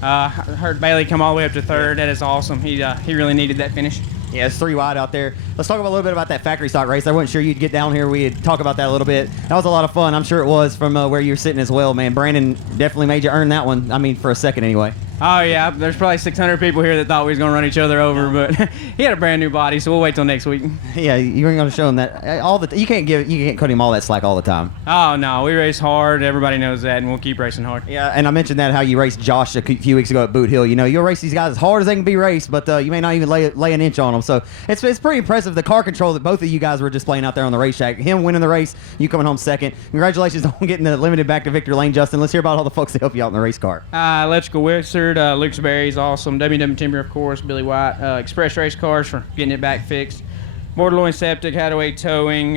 I heard Bailey come all the way up to 3rd. That is awesome. He really needed that finish. Yeah, it's 3 wide out there. Let's talk a little bit about that factory stock race. I wasn't sure you'd get down here. We'd talk about that a little bit. That was a lot of fun. I'm sure it was from where you're sitting as well, man. Brandon definitely made you earn that one. I mean, for a second anyway. Oh, yeah. There's probably 600 people here that thought we was going to run each other over, but he had a brand new body, so we'll wait till next week. Yeah, you ain't going to show him that. You can't cut him all that slack all the time. Oh, no. We race hard. Everybody knows that, and we'll keep racing hard. Yeah, and I mentioned that how you raced Josh a few weeks ago at Boot Hill. You know, you'll race these guys as hard as they can be raced, but you may not even lay an inch on them. So it's pretty impressive, the car control that both of you guys were displaying out there on the racetrack. Him winning the race, you coming home second. Congratulations on getting the limited back to Victor Lane, Justin. Let's hear about all the folks that help you out in the race car. Electrical Wizard, Luke's Berry's awesome. WW Timber, of course. Billy White. Express Race Cars for getting it back fixed. Borderloin Septic, Hadaway Towing.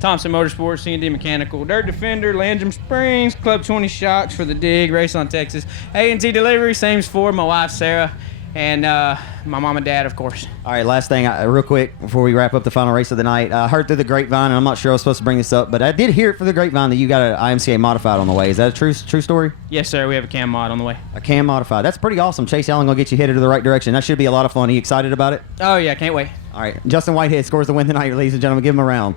Thompson Motorsports, C&D Mechanical. Dirt Defender, Landrum Springs. Club 20 Shocks for the dig. Race on Texas. A&T Delivery, Sames Ford. My wife, Sarah. And my mom and dad, of course. All right, last thing, real quick, before we wrap up the final race of the night. I heard through the grapevine, and I'm not sure I was supposed to bring this up, but I did hear it through the grapevine that you got an IMCA modified on the way. Is that a true story? Yes, sir. We have a cam mod on the way. A cam modified. That's pretty awesome. Chase Allen going to get you headed to the right direction. That should be a lot of fun. Are you excited about it? Oh, yeah. Can't wait. All right. Justin Whitehead scores the win tonight, ladies and gentlemen. Give him a round.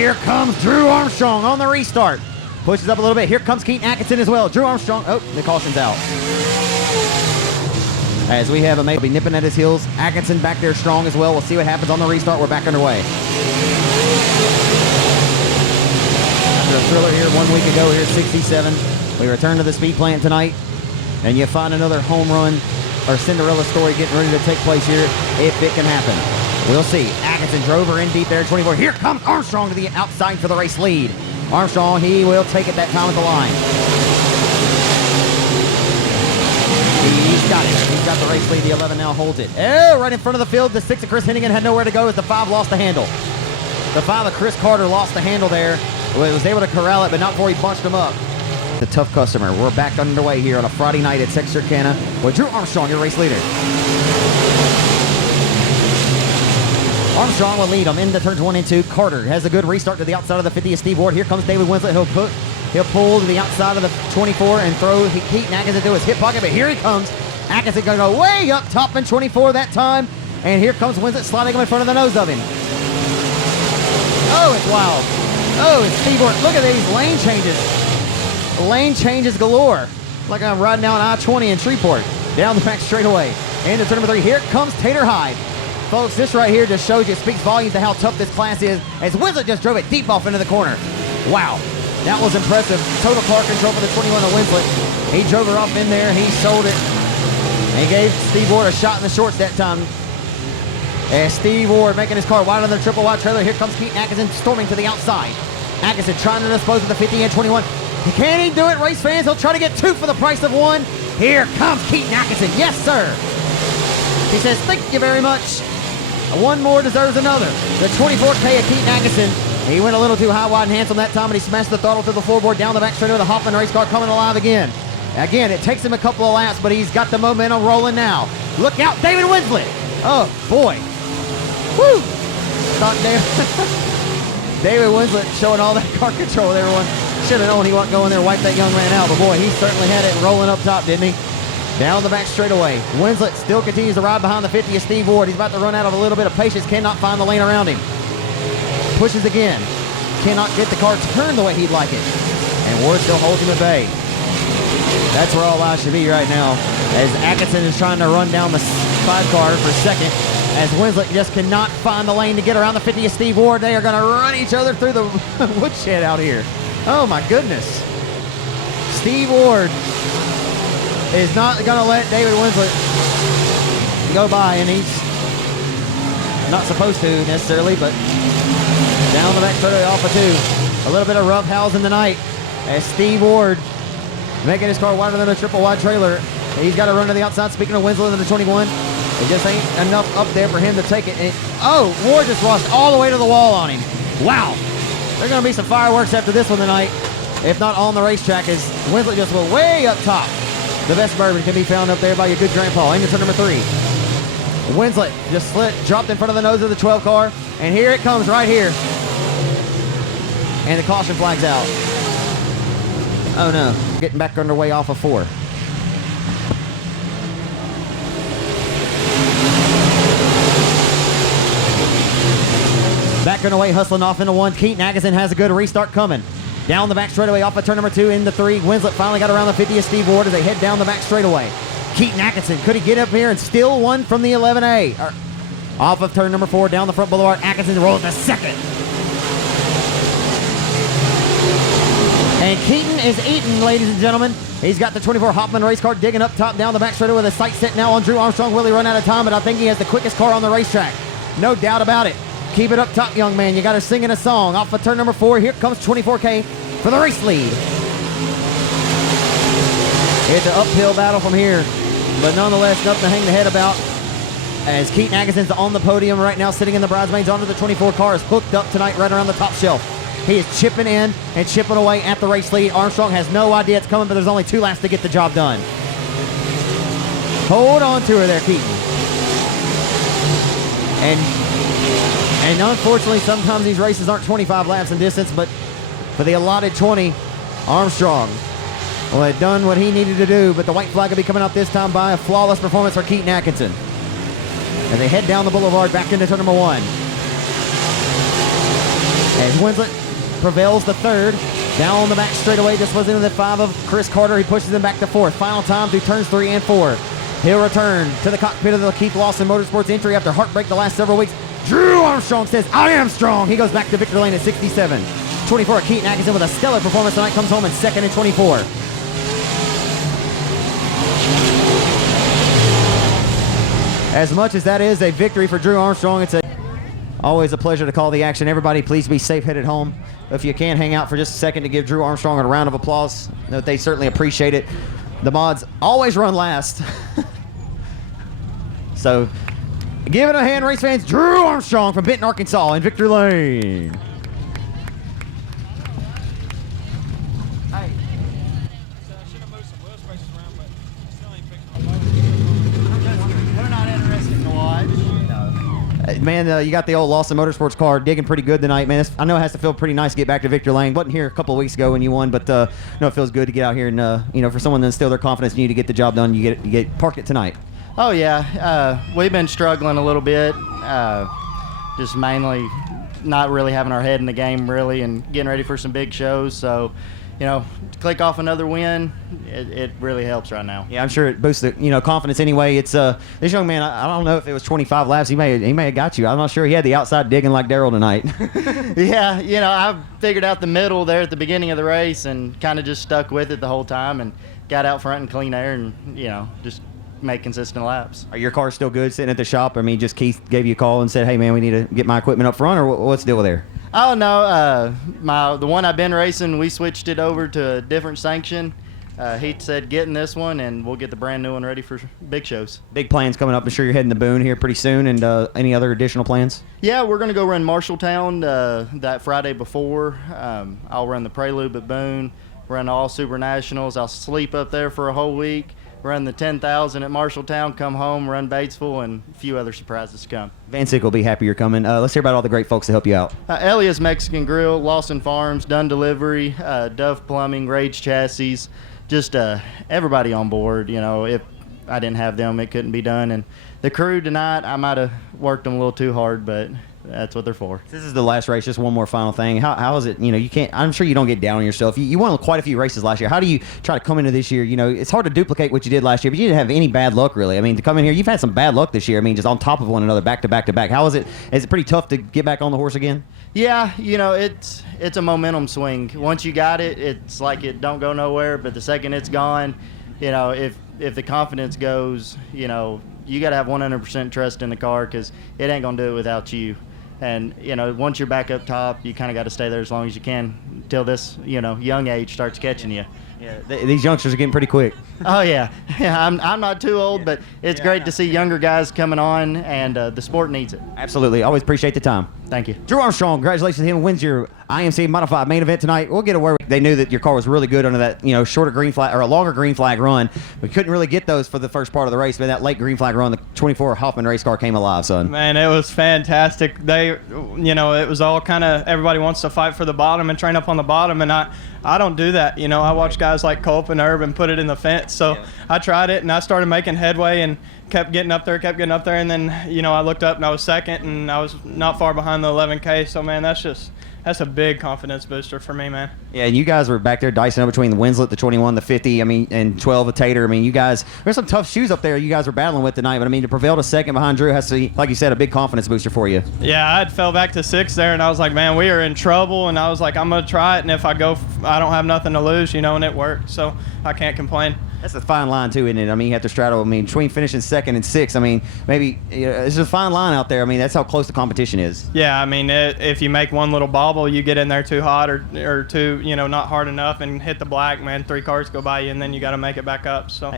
Here comes Drew Armstrong on the restart. Pushes up a little bit. Here comes Keaton Atkinson as well. Drew Armstrong. Oh, the caution's out. As we have a mate be nipping at his heels. Atkinson back there strong as well. We'll see what happens on the restart. We're back underway. After a thriller here 1 week ago, here at 67, we return to the speed plant tonight, and you find another home run or Cinderella story getting ready to take place here if it can happen. We'll see. Atkinson drove her in deep there, 24. Here comes Armstrong to the outside for the race lead. Armstrong, he will take it that time at the line. He's got it. He's got the race lead. The 11 now holds it. Oh, right in front of the field. The 6 of Chris Hennigan had nowhere to go as the 5 lost the handle. The 5 of Chris Carter lost the handle there. Well, he was able to corral it, but not before he bunched him up. The tough customer. We're back underway here on a Friday night at Texarkana with Drew Armstrong, your race leader. Armstrong will lead him into turns 1 and 2. Carter has a good restart to the outside of the 50 of Steve Ward. Here comes David Winslet. He'll pull to the outside of the 24 and throw Keaton Atkinson to his hip pocket, but here he comes. Atkinson going to go way up top in 24 that time, and here comes Winslet sliding him in front of the nose of him. Oh, it's wild. Oh, it's Steve Ward. Look at these lane changes. Lane changes galore. Like I'm riding down I-20 in Shreveport. Down the back straightaway. Into turn number 3. Here comes Tater Hyde. Folks, this right here just shows you, speaks volumes to how tough this class is, as Winslet just drove it deep off into the corner. Wow. That was impressive. Total car control for the 21 of Winslet. He drove her off in there. He sold it. And he gave Steve Ward a shot in the shorts that time. As Steve Ward making his car wide on the triple wide trailer. Here comes Keaton Atkinson storming to the outside. Atkinson trying to dispose of the 50 and 21. Can he do it, race fans? He'll try to get 2 for the price of 1. Here comes Keaton Atkinson. Yes, sir. He says, thank you very much. One more deserves another. The 24K of Keaton Atkinson. He went a little too high, wide, and handsome that time, and he smashed the throttle through the floorboard down the back straight of the Hoffman race car coming alive again. Again, it takes him a couple of laps, but he's got the momentum rolling now. Look out, David Winslet. Oh, boy. Woo! Thought David Winslet showing all that car control with everyone. Should have known he wasn't going there to wipe that young man out, but boy, he certainly had it rolling up top, didn't he? Down the back straightaway. Winslet still continues to ride behind the 50 of Steve Ward. He's about to run out of a little bit of patience. Cannot find the lane around him. Pushes again. Cannot get the car turned the way he'd like it. And Ward still holds him at bay. That's where all eyes should be right now, as Atkinson is trying to run down the sidecar for second, as Winslet just cannot find the lane to get around the 50 of Steve Ward. They are going to run each other through the woodshed out here. Oh my goodness. Steve Ward is not going to let David Winslet go by, and he's not supposed to necessarily, but down the back straightaway off of 2. A little bit of rough housing tonight as Steve Ward making his car wider than a triple wide trailer. He's got to run to the outside. Speaking of Winslet in the 21, it just ain't enough up there for him to take it. And, oh, Ward just washed all the way to the wall on him. Wow. There's going to be some fireworks after this one tonight, if not on the racetrack, as Winslet just went way up top. The best bourbon can be found up there by your good grandpa. Into turn number 3. Winslet just dropped in front of the nose of the 12 car, and here it comes right here. And the caution flag's out. Oh no, getting back underway off of 4. Back underway, hustling off into 1. Keaton Atkinson has a good restart coming. Down the back straightaway off of turn number 2 into 3. Winslet finally got around the 50 of Steve Ward as they head down the back straightaway. Keaton Atkinson, could he get up here and steal one from the 11A? Off of turn number 4, down the front boulevard, Atkinson rolls to second. And Keaton is eating, ladies and gentlemen. He's got the 24 Hoffman race car digging up top down the back straightaway with a sight set now on Drew Armstrong. Will he run out of time? But I think he has the quickest car on the racetrack. No doubt about it. Keep it up top, young man. You got to sing in a song. Off of turn number 4, here comes 24K for the race lead. It's an uphill battle from here, but nonetheless, nothing to hang the head about, as Keaton Atkinson's on the podium right now, sitting in the bridesmaids onto the 24 car, is hooked up tonight right around the top shelf. He is chipping in and chipping away at the race lead. Armstrong has no idea it's coming, but there's only 2 laps to get the job done. Hold on to her there, Keaton. And unfortunately, sometimes these races aren't 25 laps in distance, but for the allotted 20, Armstrong had done what he needed to do, but the white flag will be coming out this time by a flawless performance for Keaton Atkinson. And they head down the boulevard back into turn number 1. As Winslet prevails the third. Down the back straightaway, just was into the 5 of Chris Carter. He pushes him back to 4th. Final time through turns 3 and 4. He'll return to the cockpit of the Keith Lawson Motorsports entry after heartbreak the last several weeks. Drew Armstrong says, I am strong. He goes back to victory lane at 67. 24, Keaton Atkinson with a stellar performance tonight comes home in 2nd and 24. As much as that is a victory for Drew Armstrong, it's always a pleasure to call the action. Everybody, please be safe headed home. If you can, hang out for just a second to give Drew Armstrong a round of applause. Note they certainly appreciate it. The mods always run last. So, give it a hand, race fans. Drew Armstrong from Benton, Arkansas in victory lane. They're not interesting to watch. Man, you got the old Lawson Motorsports car digging pretty good tonight, man. I know it has to feel pretty nice to get back to victory lane. Wasn't here a couple of weeks ago when you won, but it feels good to get out here and for someone to instill their confidence in you to get the job done, you get parked it tonight. Oh yeah, we've been struggling a little bit, just mainly not really having our head in the game really, and getting ready for some big shows. So, to click off another win, it really helps right now. Yeah, I'm sure it boosts the confidence anyway. It's this young man. I don't know if it was 25 laps. He may have got you. I'm not sure. He had the outside digging like Darrell tonight. Yeah, I figured out the middle there at the beginning of the race and kind of just stuck with it the whole time and got out front in clean air and just make consistent laps. Are your cars still good sitting at the shop? I mean, just Keith gave you a call and said, hey man, we need to get my equipment up front, or what's the deal there? Oh no, the one I've been racing, we switched it over to a different sanction. He said getting this one, and we'll get the brand new one ready for big shows. Big plans coming up. I'm sure you're heading to Boone here pretty soon, and any other additional plans? Yeah, we're going to go run Marshalltown that Friday before. I'll run the Prelude at Boone, run all Super Nationals. I'll sleep up there for a whole week, run the 10,000 at Marshalltown, come home, run Batesville, and a few other surprises to come. Van Sick will be happy you're coming. Let's hear about all the great folks that help you out. Elia's Mexican Grill, Lawson Farms, Dunn Delivery, Dove Plumbing, Rage Chassis, just everybody on board. If I didn't have them, it couldn't be done. And the crew tonight, I might have worked them a little too hard, but that's what they're for. This is the last race. Just one more final thing. How is it? You can't. I'm sure you don't get down on yourself. You won quite a few races last year. How do you try to come into this year? It's hard to duplicate what you did last year, but you didn't have any bad luck really. I mean, to come in here, you've had some bad luck this year. I mean, just on top of one another, back to back to back. How is it? Is it pretty tough to get back on the horse again? Yeah, it's a momentum swing. Once you got it, it's like it don't go nowhere. But the second it's gone, if the confidence goes, you got to have 100% trust in the car, because it ain't gonna do it without you. And once you're back up top, you kind of got to stay there as long as you can until this young age starts catching you. Yeah, these youngsters are getting pretty quick. Oh yeah, I'm not too old, but it's great to see younger guys coming on, and the sport needs it. Absolutely, always appreciate the time. Thank you. Drew Armstrong, congratulations to him. Wins your IMC Modified main event tonight. We'll get aware. They knew that your car was really good under that shorter green flag or a longer green flag run. We couldn't really get those for the first part of the race, but that late green flag run, the 24 Hoffman race car came alive, son. Man, it was fantastic. It was all kind of, everybody wants to fight for the bottom and train up on the bottom, and I don't do that. I watch guys like Culp and Herb and put it in the fence. So I tried it, and I started making headway and kept getting up there, and then I looked up and I was second, and I was not far behind the 11K. So man, that's a big confidence booster for me, man. Yeah, and you guys were back there dicing up between the Winslet, the 21, the 50, and 12 of Tater. You guys, there's some tough shoes up there you guys were battling with tonight, but to prevail to second behind Drew has to be, like you said, a big confidence booster for you. Yeah, I had fell back to 6th there, and I was like, man, we are in trouble, and I was like, I'm going to try it, and if I go, I don't have nothing to lose, and it worked, so I can't complain. That's a fine line, too, isn't it? You have to straddle, between finishing second and 6th, maybe it's a fine line out there. That's how close the competition is. Yeah, if you make one little bobble, you get in there too hot or too, not hard enough and hit the black, man, 3 cars go by you, and then you got to make it back up, so.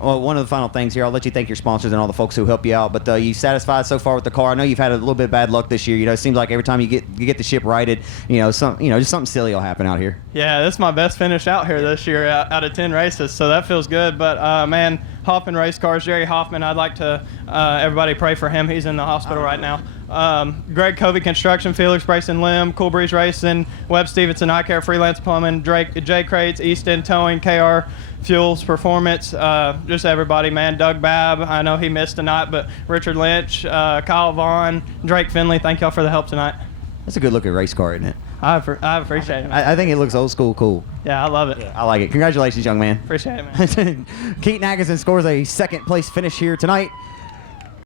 Well, one of the final things here, I'll let you thank your sponsors and all the folks who help you out, but you satisfied so far with the car? I know you've had a little bit of bad luck this year. It seems like every time you get the ship righted, just something silly will happen out here. Yeah, this is my best finish out here this year out of 10 races, so that feels good. But man, Hoffman Race Cars, Jerry Hoffman, I'd like to everybody pray for him. He's in the hospital right now. Greg Covey Construction, Felix Brayson Lim, Cool Breeze Racing, Webb Stevenson Eye Care, Freelance Plumbing, Jay Crates, East End Towing, KR Fuels Performance, just everybody, man. Doug Babb, I know he missed tonight, but Richard Lynch, Kyle Vaughn, Drake Finley, thank y'all for the help tonight. That's a good looking race car, isn't it? I appreciate it, man. I think it looks old school cool. Yeah, I love it. I like it. Congratulations, young man. Appreciate it, man. Keaton Atkinson scores a second place finish here tonight.